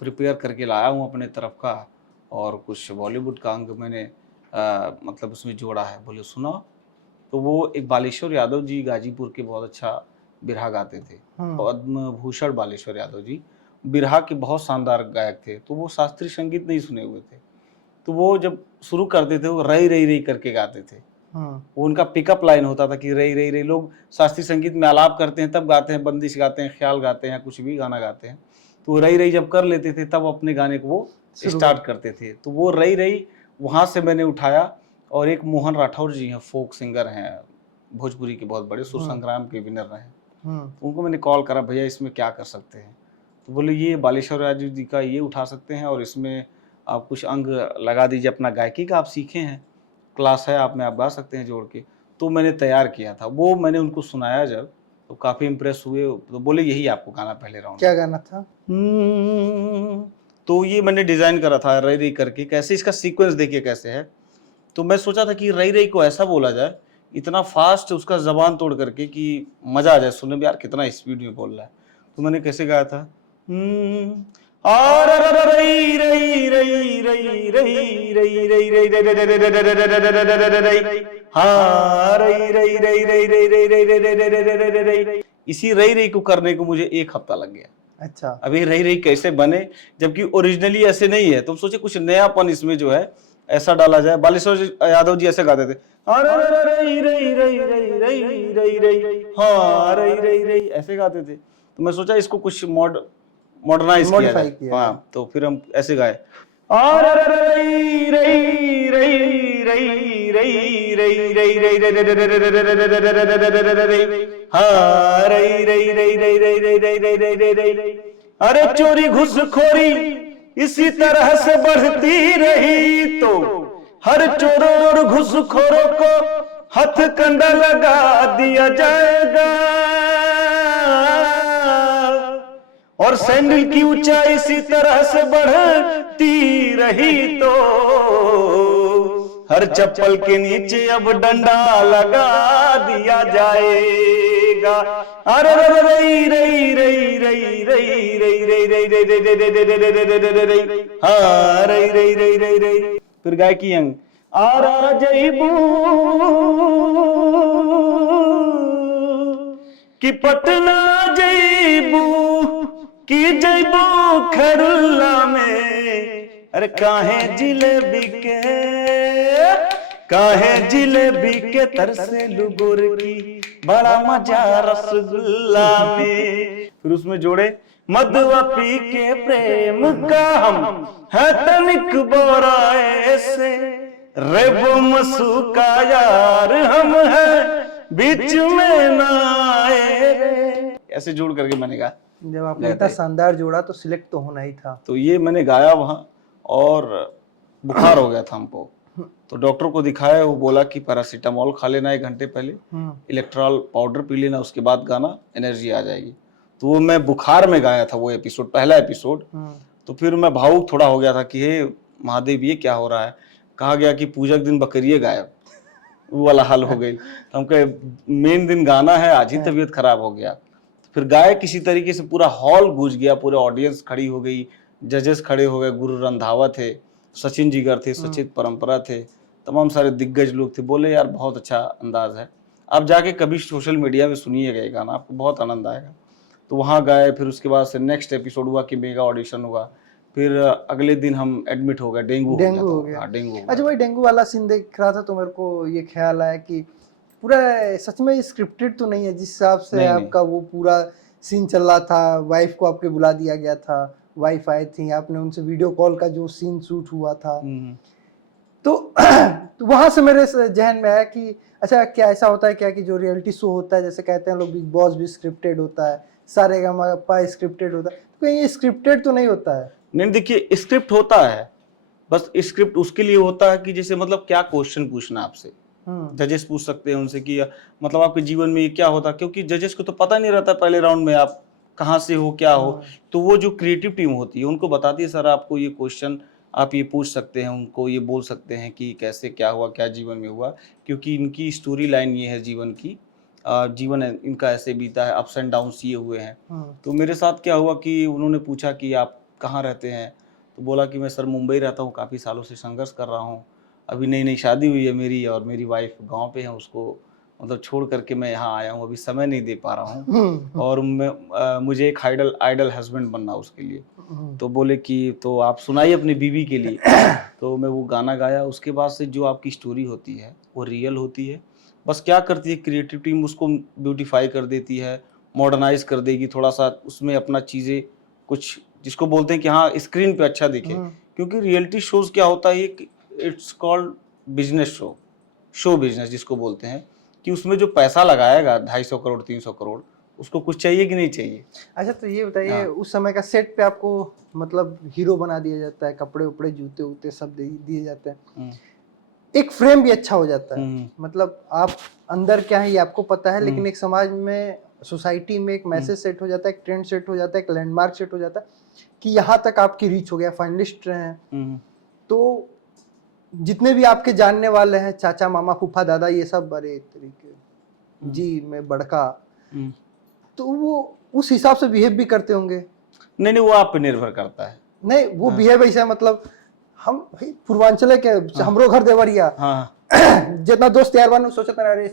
प्रिपेयर करके लाया हूँ अपने तरफ का, और कुछ बॉलीवुड का अंग मैंने मतलब उसमें जोड़ा है। बोले सुनाओ। तो वो एक बालेश्वर यादव जी गाजीपुर के बहुत अच्छा बिरहा गाते थे, पद्म भूषण बालेश्वर यादव जी, बिरहा के बहुत शानदार गायक थे। तो वो शास्त्रीय संगीत नहीं सुने हुए थे, तो वो जब शुरू करते थे वो रई रई रई करके गाते थे। वो उनका पिकअप लाइन होता था कि रई रई रई। लोग शास्त्रीय संगीत में आलाप करते हैं तब गाते हैं, बंदिश गाते हैं, ख्याल गाते हैं, कुछ भी गाना गाते हैं, तो रई रई जब कर लेते थे तब अपने गाने को वो स्टार्ट करते थे। तो वो रई रई वहाँ से मैंने उठाया। और एक मोहन राठौर जी हैं, फोक सिंगर हैं, भोजपुरी के बहुत बड़े, सुर संग्राम के विनर रहे। तो उनको मैंने कॉल करा, भैया इसमें क्या कर सकते हैं? तो बोले ये बालेश्वर यादव जी का ये उठा सकते हैं, और इसमें आप कुछ अंग लगा दीजिए, अपना गायकी का आप सीखे हैं, क्लास है आप में, आप गा सकते हैं जोड़ के। तो मैंने तैयार किया था, वो मैंने उनको सुनाया जब, तो काफ़ी इम्प्रेस हुए। तो बोले यही आपको गाना पहले राउंड। क्या गाना था? तो ये मैंने डिज़ाइन करा था रई रई करके, कैसे इसका सीक्वेंस देखिए कैसे है। तो मैं सोचा था कि रई रई को ऐसा बोला जाए, इतना फास्ट उसका जबान तोड़ करके कि मजा आ जाए सुनने में, यार कितना स्पीड में बोल रहा है। तो मैंने कैसे गाया था, और रई रई रई रई रई रई रई रई रई, हाँ रई रई रई रई रई रई रई रई रई रई। इसी रई रई को करने को मुझे 1 हफ्ता लग गया। अच्छा, अभी रई रई कैसे बने, जबकि ओरिजिनली ऐसे नहीं है। तुम सोचे कुछ नयापन इसमें जो है ऐसा डाला जाए। बालेश्वर यादव जी ऐसे गाते थे, हाँ रई रई रई रई रई रई रई, हाँ रई रई रई, ऐसे गाते थे। तो मैं सोचा इसको कुछ मॉडर्नाइज किया जाए। हाँ, तो फिर हम ऐसे गाए, और रई रई रई रई रई रई रई रई रई, हाँ रई रई रई रई रई रई रई रई रई रई रई। अरे चोरी घुसखोरी इसी तरह से बढ़ती रही तो हर चोरों और घुसखोरों को हथकंडा लगा दिया जाएगा, और सैंडल की ऊंचाई इसी तरह से बढ़ती रही तो हर चप्पल के नीचे अब डंडा लगा दिया जाएगा। अरे रई रई रई रई रई रई रई रई रई रई रई, हाँ रई रई रई रई रई। फिर गायकी अंग, आरा जईबू कि पटना जईबू की जईबू खरुल्ला में, अरे काहे जिलेबी के तरसे लुगुर की, बड़ा मजा रसगुल्ला में। फिर उसमें जोड़े, मधुआ पी के प्रेम का हम है तनिक बोरा ऐसे, रेबो मसू का यार हम है बीच में ना आए रे। ऐसे जोड़ करके मैंने कहा, जब आपने इतना शानदार जोड़ा तो सिलेक्ट तो होना ही था। तो ये मैंने गाया वहां, और बुखार हो गया था हमको। तो डॉक्टर को दिखाया, वो बोला कि पैरासीटामोल खा लेना 1 घंटे पहले, इलेक्ट्रॉल पाउडर पी लेना, उसके बाद गाना, एनर्जी आ जाएगी। तो वो मैं बुखार में गाया था वो एपिसोड, पहला एपिसोड। तो फिर मैं भावुक थोड़ा हो गया था कि हे महादेव ये क्या हो रहा है। कहा गया कि पूजा के दिन बकरिए गायब, वो वाला हाल हो गई। तो हम कहे मेन दिन गाना है, आज ही तबीयत खराब हो गया। फिर गाय किसी तरीके से पूरा हॉल गूंज गया, पूरे ऑडियंस खड़ी हो गई, जजेस खड़े हो गए, गुरु रंधावा थे, सचिन जिगर थे, सचित परंपरा थे, तमाम सारे दिग्गज लोग थे। बोले यार बहुत अच्छा अंदाज है, आप जाके कभी सोशल मीडिया में सुनिएगा ये गाना, आपको बहुत आनंद आएगा। तो वहाँ गाए। फिर उसके बाद से नेक्स्ट एपिसोड हुआ कि मेगा ऑडिशन हुआ। फिर अगले दिन हम एडमिट हो गए, डेंगू हो गया। अच्छा भाई, डेंगू वाला सीन देख रहा था तो मेरे को ये ख्याल आया कि पूरा सच में स्क्रिप्टेड तो नहीं है, जिस हिसाब से आपका वो पूरा सीन चल रहा था। वाइफ को आपके बुला दिया गया था, वाइफ आई थी, आपने उनसे वीडियो कॉल का जो सीन शूट हुआ था, तो वहां से मेरे जहन में आया कि अच्छा क्या ऐसा होता है क्या कि जो रियलिटी शो होता है, जैसे कहते हैं लोग बिग बॉस भी स्क्रिप्टेड होता है, सारेगामापा स्क्रिप्टेड होता है, तो कहीं ये स्क्रिप्टेड तो नहीं होता है? नहीं, देखिए स्क्रिप्ट होता है, बस स्क्रिप्ट उसके लिए होता है कि जैसे मतलब क्या क्वेश्चन पूछना आपसे, जजेस पूछ सकते हैं उनसे कि मतलब आपके जीवन में ये क्या होता, क्योंकि जजेस को तो पता नहीं रहता पहले राउंड में आप कहाँ से हो क्या हो। तो वो जो क्रिएटिव टीम होती है उनको बताती है सर आपको ये क्वेश्चन आप ये पूछ सकते हैं उनको, ये बोल सकते हैं कि कैसे क्या हुआ, क्या जीवन में हुआ, क्योंकि इनकी स्टोरी लाइन ये है जीवन की। जीवन इनका ऐसे बीता है, अप्स एंड डाउन्स ये हुए हैं। तो मेरे साथ क्या हुआ कि उन्होंने पूछा कि आप कहाँ रहते हैं, तो बोला कि मैं सर मुंबई रहता हूँ, काफ़ी सालों से संघर्ष कर रहा हूँ, अभी नई नई शादी हुई है मेरी और मेरी वाइफ गांव पे है, उसको मतलब छोड़ करके मैं यहाँ आया हूँ, अभी समय नहीं दे पा रहा हूँ और मुझे एक आइडल हस्बैंड बनना उसके लिए। तो बोले कि तो आप सुनाइए अपनी बीवी के लिए। तो मैं वो गाना गाया। उसके बाद से जो आपकी स्टोरी होती है वो रियल होती है। बस क्या करती है क्रिएटिव टीम, उसको ब्यूटीफाई कर देती है, मॉडर्नाइज कर देगी, थोड़ा सा उसमें अपना चीज़ें कुछ जिसको बोलते हैं कि हाँ स्क्रीन पे अच्छा दिखे। क्योंकि रियलिटी शोज क्या होता है, एक it's called business show business जिसको बोलते हैं, कि उसमें जो पैसा लगाएगा 250 करोड़ 300 करोड़, उसको कुछ चाहिए कि नहीं चाहिए। अच्छा, तो ये बताइए, हाँ। उस समय का सेट पे आपको मतलब हीरो बना दिया जाता है, कपड़े उपड़े जूते उते सब दिए जाते हैं, एक फ्रेम भी अच्छा हो जाता है, मतलब आप अंदर क्या है ये आपको पता है, लेकिन एक समाज में, सोसाइटी में एक मैसेज सेट हो जाता है, एक ट्रेंड सेट हो जाता है, एक लैंडमार्क सेट हो जाता है कि यहाँ तक आपकी रीच हो गया, फाइनलिस्ट रहे हैं। तो जितने भी आपके जानने वाले हैं, चाचा मामा फूफा दादा, ये सब बड़े तरीके जी मैं बड़का, तो वो उस हिसाब से बिहेव भी करते होंगे। नहीं वो आप पे निर्भर करता है। नहीं वो बिहेव ऐसा, मतलब हम भाई पूर्वांचल के, हमरो घर देवरिया, जितना दोस्त यार बानू सोचत ना, अरे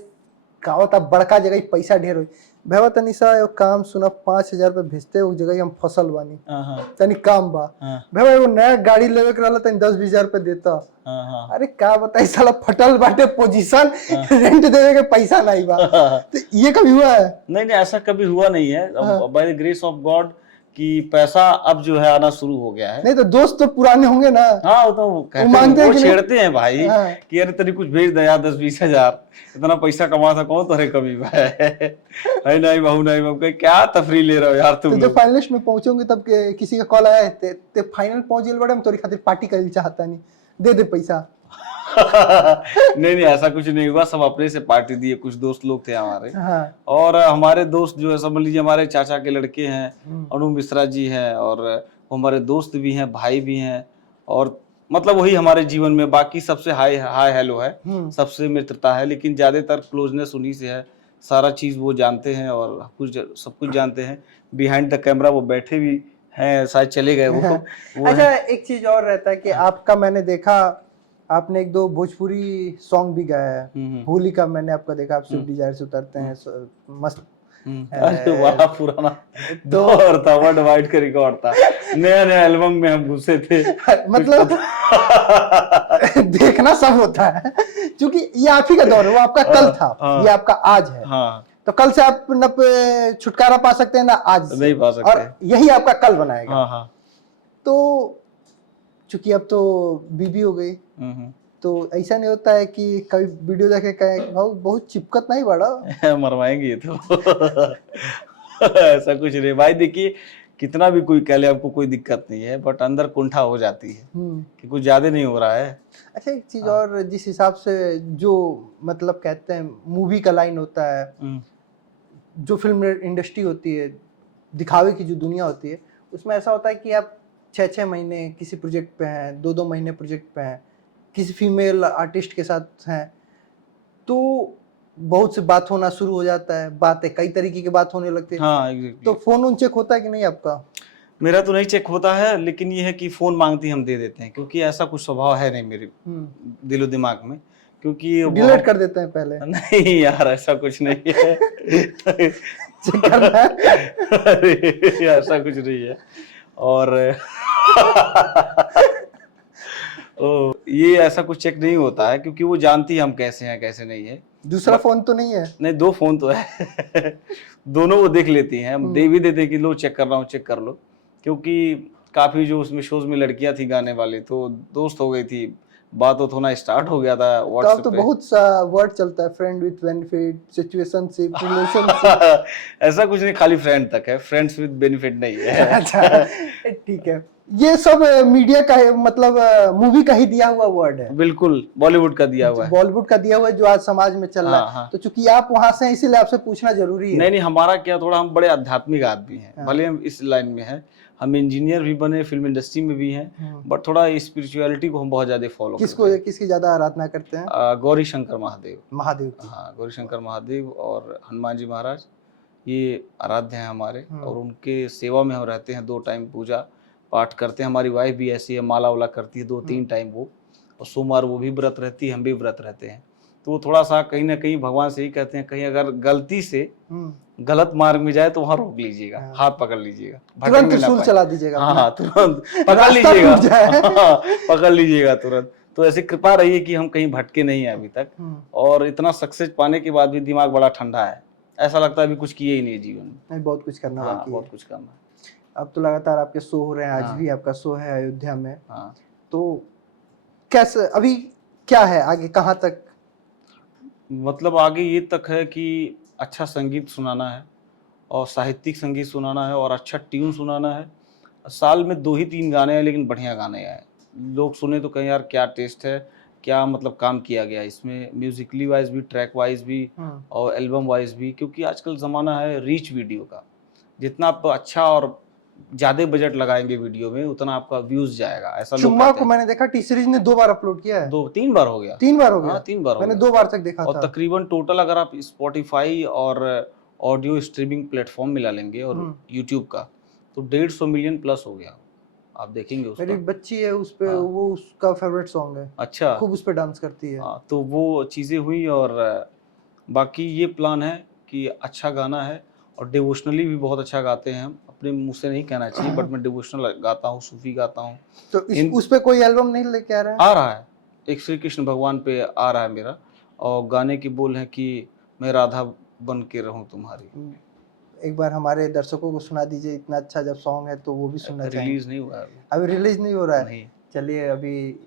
गाँव तब बड़का जगह पैसा ढेर हो भैया, तनी सा काम सुना 5,000 रुपये भेजते, उस जगह हम फसल बानी, तनी काम बा भैया, वो नया गाड़ी लेवे के रहला, तनी 10-20,000 रुपये देता। अरे क्या बताई साला, फटल बाटे पोजीशन, रेंट देवे के पैसा नहीं बा। तो ये कभी हुआ है? नहीं ऐसा कभी हुआ नहीं है, bye the grace of God कि पैसा अब जो है आना शुरू हो गया है। नहीं तो दोस्त तो पुराने होंगे ना। हाँ वो तो कहते हैं, वो छेड़ते हैं भाई कि अरे तेरी कुछ भेज दे यार 10-20 हजार, इतना पैसा कमा था कौन तोरे कभी है नहीं बहू नहीं बहू, क्या तफरी ले रहे हो यार तुम। तो जब फाइनलिस्ट में पहुंचोगे तब किसी का कॉल आया है, ते फाइनल पहुंच गए बड़े, हम तोरी खातिर पार्टी कर चाहता नहीं, दे पैसा। नहीं ऐसा कुछ नहीं हुआ, सब अपने से पार्टी दिए। कुछ दोस्त लोग थे हमारे, और हमारे दोस्त जो है समझ लीजिए हमारे चाचा के लड़के हैं, अनु मिश्रा जी हैं, और वो हमारे दोस्त भी हैं, भाई भी हैं, और मतलब वही हमारे जीवन में बाकी सबसे हाय हेलो है, सबसे मित्रता है, लेकिन ज्यादातर क्लोजनेस उन्हीं से है। सारा चीज वो जानते हैं और सब कुछ जानते हैं। बिहाइंड द कैमरा वो बैठे भी हैं, शायद चले गए वो अच्छा, एक चीज और रहता है कि आपका, मैंने देखा आपने 1-2 भोजपुरी सॉन्ग भी गाया है। होली का मैंने आपका देखा, आप स्विफ्ट डिजायर से उतरते हैं, मस्त। अरे वाह, पुराना दौर था, वर्ल्ड वाइड का रिकॉर्ड था, नया एल्बम में हम घुसे थे। मतलब देखना सब होता है, क्योंकि ये आप ही का दौर है, वो आपका कल था, ये आपका आज है। तो कल से आप न छुटकारा पा सकते हैं ना आज नहीं पा सकते, और यही आपका कल बनाएगा। तो चूंकि अब तो बीबी हो गई, तो ऐसा नहीं होता है कि कभी वीडियो देखे कहे बहुत चिपकत नहीं बड़ा मरवाएंगे तो ऐसा कुछ नहीं भाई। देखिए कितना भी कोई कह ले, आपको कोई दिक्कत नहीं है, बट अंदर कुंठा हो जाती है कि कुछ ज्यादा नहीं हो रहा है। अच्छा, एक चीज और, जिस हिसाब से जो मतलब कहते हैं मूवी का लाइन होता है, जो फिल्म इंडस्ट्री होती है, दिखावे की जो दुनिया होती है, उसमें ऐसा होता है कि आप 6-6 महीने किसी प्रोजेक्ट पे हैं, 2-2 महीने प्रोजेक्ट पे हैं, किसी फीमेल आर्टिस्ट के साथ हैं, तो बहुत से बात होना शुरू हो जाता है, बातें कई तरीके की बात होने लगती है। exactly. तो फोन उन चेक होता है कि नहीं आपका? मेरा तो नहीं चेक होता है, लेकिन ये है कि फोन मांगती हम दे देते हैं, क्योंकि ऐसा कुछ स्वभाव है नहीं मेरे दिलो दिमाग में, क्योंकि डिलीट कर देते हैं पहले। नहीं यार ऐसा कुछ नहीं है अरे ऐसा कुछ नहीं है। और ये ऐसा कुछ चेक नहीं होता है, क्योंकि वो जानती है हम कैसे हैं कैसे नहीं है। दूसरा फोन तो नहीं है? नहीं, 2 फोन तो है दोनों वो देख लेती हैं, हम दे भी देते हैं कि लो चेक कर रहा हूँ, चेक कर लो, क्योंकि काफी जो उसमें शोज में लड़कियां थी गाने वाली, तो दोस्त हो गई थी, बात होना स्टार्ट हो गया था व्हाट्सएप तो बहुत सा वर्ड चलता है, friend with benefit, situationship, relationship ऐसा कुछ नहीं, खाली फ्रेंड तक है, फ्रेंड्स विद बेनिफिट नहीं है। अच्छा ठीक है, ये सब मीडिया का है, मतलब मूवी का ही दिया हुआ वर्ड है। बिल्कुल, बॉलीवुड का दिया हुआ है, बॉलीवुड का दिया हुआ है जो आज समाज में चल रहा है। तो चूंकि आप वहां से, इसीलिए आपसे पूछना जरूरी है। नहीं हमारा क्या, थोड़ा हम बड़े आध्यात्मिक आदमी हैं, भले हम इस लाइन में हैं, हम इंजीनियर भी बने, फिल्म इंडस्ट्री में भी हैं, बट थोड़ा स्पिरिचुअलिटी को हम बहुत ज्यादा फॉलो करते हैं। किसकी ज्यादा आराधना करते हैं? गौरी शंकर महादेव। महादेव की। हाँ, गौरी शंकर महादेव और हनुमान जी महाराज, ये आराध्य हैं हमारे, और उनके सेवा में हम रहते हैं। 2 टाइम पूजा पाठ करते हैं। हमारी वाइफ भी ऐसी है, माला वाला करती है 2-3 टाइम वो, और सोमवार वो भी व्रत रहती है, हम भी व्रत रहते हैं। तो वो थोड़ा सा कहीं ना कहीं भगवान से ही कहते हैं, कहीं अगर गलती से गलत मार्ग में जाए तो वहां रोक लीजिएगा, हाथ पकड़ लीजिएगा, तुरंत त्रिशूल चला दीजिएगा। हाँ, तुरंत पकड़ लीजिएगा, पकड़ लीजिएगा तुरंत। तो ऐसी कृपा रही है कि हम कहीं भटके नहीं है अभी तक, और इतना सक्सेस पाने के बाद भी दिमाग बड़ा ठंडा है। ऐसा लगता है अभी कुछ किए ही नहीं जीवन में। नहीं, बहुत कुछ करना बाकी है। बहुत कुछ करना है। अब तो लगातार आपके शो हो रहे हैं, आज भी आपका शो है अयोध्या में। हाँ। तो कैसे अभी क्या है आगे, कहाँ तक? मतलब आगे ये तक है कि अच्छा संगीत सुनाना है, और साहित्यिक संगीत सुनाना है, और अच्छा ट्यून सुनाना है। साल में 2 ही 3 गाने हैं, लेकिन बढ़िया गाने आए, लोग सुने तो कहें यार क्या टेस्ट है, क्या मतलब काम किया गया इसमें, म्यूजिकली वाइज भी, ट्रैक वाइज भी, और एल्बम वाइज भी। क्योंकि आजकल ज़माना है रीच वीडियो का, जितना आप अच्छा और ज्यादा बजट लगाएंगे वीडियो में, उतना आपका व्यूज जाएगा। ऐसा लोग चुम्मा कहते को हैं। मैंने देखा टी सीरीज ने 2 बार अपलोड किया है। 2-3 बार हो गया। 3 बार हो गया? हाँ, 3 बार हो मैंने गया। 2 बार तक देखा और था। तकरीबन टोटल अगर आप स्पॉटिफाई और ऑडियो स्ट्रीमिंग प्लेटफॉर्म मिला लेंगे और यूट्यूब का, तो 150 मिलियन प्लस हो गया। आप देखेंगे उसका। मेरी बच्ची है उस पे, वो उसका फेवरेट सॉन्ग है। अच्छा, खूब उस पे डांस करती है। हाँ, तो वो चीज़ें हुई। और बाकी ये प्लान है कि अच्छा गाना है, और डिवोशनली भी बहुत अच्छा गाते हैं हम। अपने मुंह से नहीं कहना चाहिए, बट मैं डिवोशनल गाता हूँ, सूफी गाता हूँ। तो उस पे कोई एल्बम नहीं लेके आ रहा है? आ रहा है, एक श्री कृष्ण भगवान पे आ रहा है मेरा, और गाने की बोल है कि मैं राधा बन के रहूं तुम्हारी। एक बार हमारे दर्शकों को सुना दीजिए, इतना अच्छा जब सॉन्ग है तो वो भी सुनना चाहिए। रिलीज नहीं हुआ है अभी रिलीज नहीं हो रहा है? नहीं। चलिए, अभी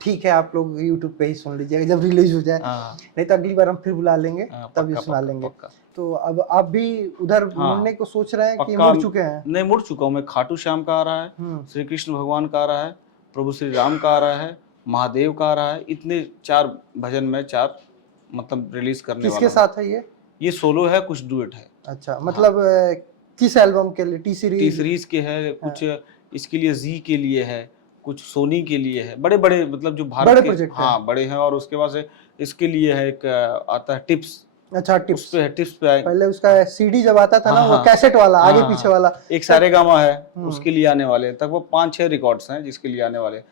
ठीक है, आप लोग YouTube पे ही सुन लीजिएगा जब रिलीज हो जाए। नहीं तो अगली बार हम फिर बुला लेंगे, तब ये सुना लेंगे। तो अब आप भी उधर मुड़ने को सोच रहे हैं कि मुड़ चुके हैं? नहीं, मुड़ चुका हूँ मैं। खाटू श्याम का आ रहा है, श्री कृष्ण भगवान का आ रहा है, प्रभु श्री राम का आ रहा है, महादेव का आ रहा है। इतने 4 भजन में 4 मतलब रिलीज करने वाला। किसके साथ है ये सोलो है, कुछ डुएट है। अच्छा, मतलब किस एल्बम के लिए? टी सीरीज के है कुछ, इसके लिए जी के लिए है, कुछ सोनी के लिए है, बड़े बड़े मतलब जो भारत बड़े के, प्रोजेक्ट हाँ बड़े हैं। और उसके बाद से इसके लिए है एक आता है टिप्स। अच्छा, टिप्स पे है, टिप्स पे आए। पहले उसका सीडी जब आता था ना, वो कैसेट वाला, आगे पीछे वाला। एक सारेगामा है, उसके लिए आने वाले तक वो 5-6 रिकॉर्ड्स हैं जिसके लिए आने वाले।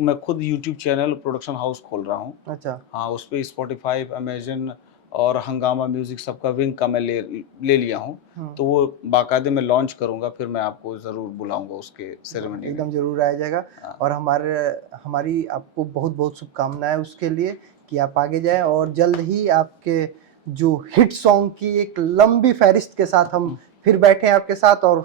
मैं खुद यूट्यूब चैनल प्रोडक्शन हाउस खोल रहा हूँ। अच्छा। हाँ, उस पे स्पॉटिफाई, अमेजन और हंगामा म्यूजिक सबका विंग का मैं ले लिया हूँ। तो वो बाकायदे मैं लॉन्च करूंगा, फिर मैं आपको जरूर बुलाऊंगा उसके सेरेमनी में। एकदम जरूर आ जाएगा। और हमारी आपको बहुत बहुत शुभकामनाएं उसके लिए, कि आप आगे जाएं, और जल्द ही आपके जो हिट सॉन्ग की एक लंबी फहरिस्त के साथ हम फिर बैठे आपके साथ और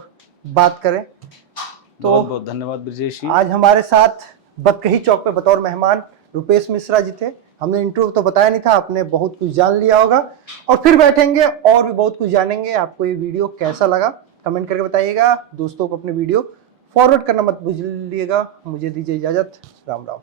बात करें। तो बहुत बहुत धन्यवाद ब्रिजेश जी। आज हमारे साथ बदकही चौक पे बतौर मेहमान रुपेश मिश्रा जी थे। हमने इंट्रो तो बताया नहीं था, आपने बहुत कुछ जान लिया होगा, और फिर बैठेंगे और भी बहुत कुछ जानेंगे। आपको ये वीडियो कैसा लगा कमेंट करके बताइएगा। दोस्तों को अपने वीडियो फॉरवर्ड करना मत भूलिएगा। मुझे दीजिए इजाजत। राम राम।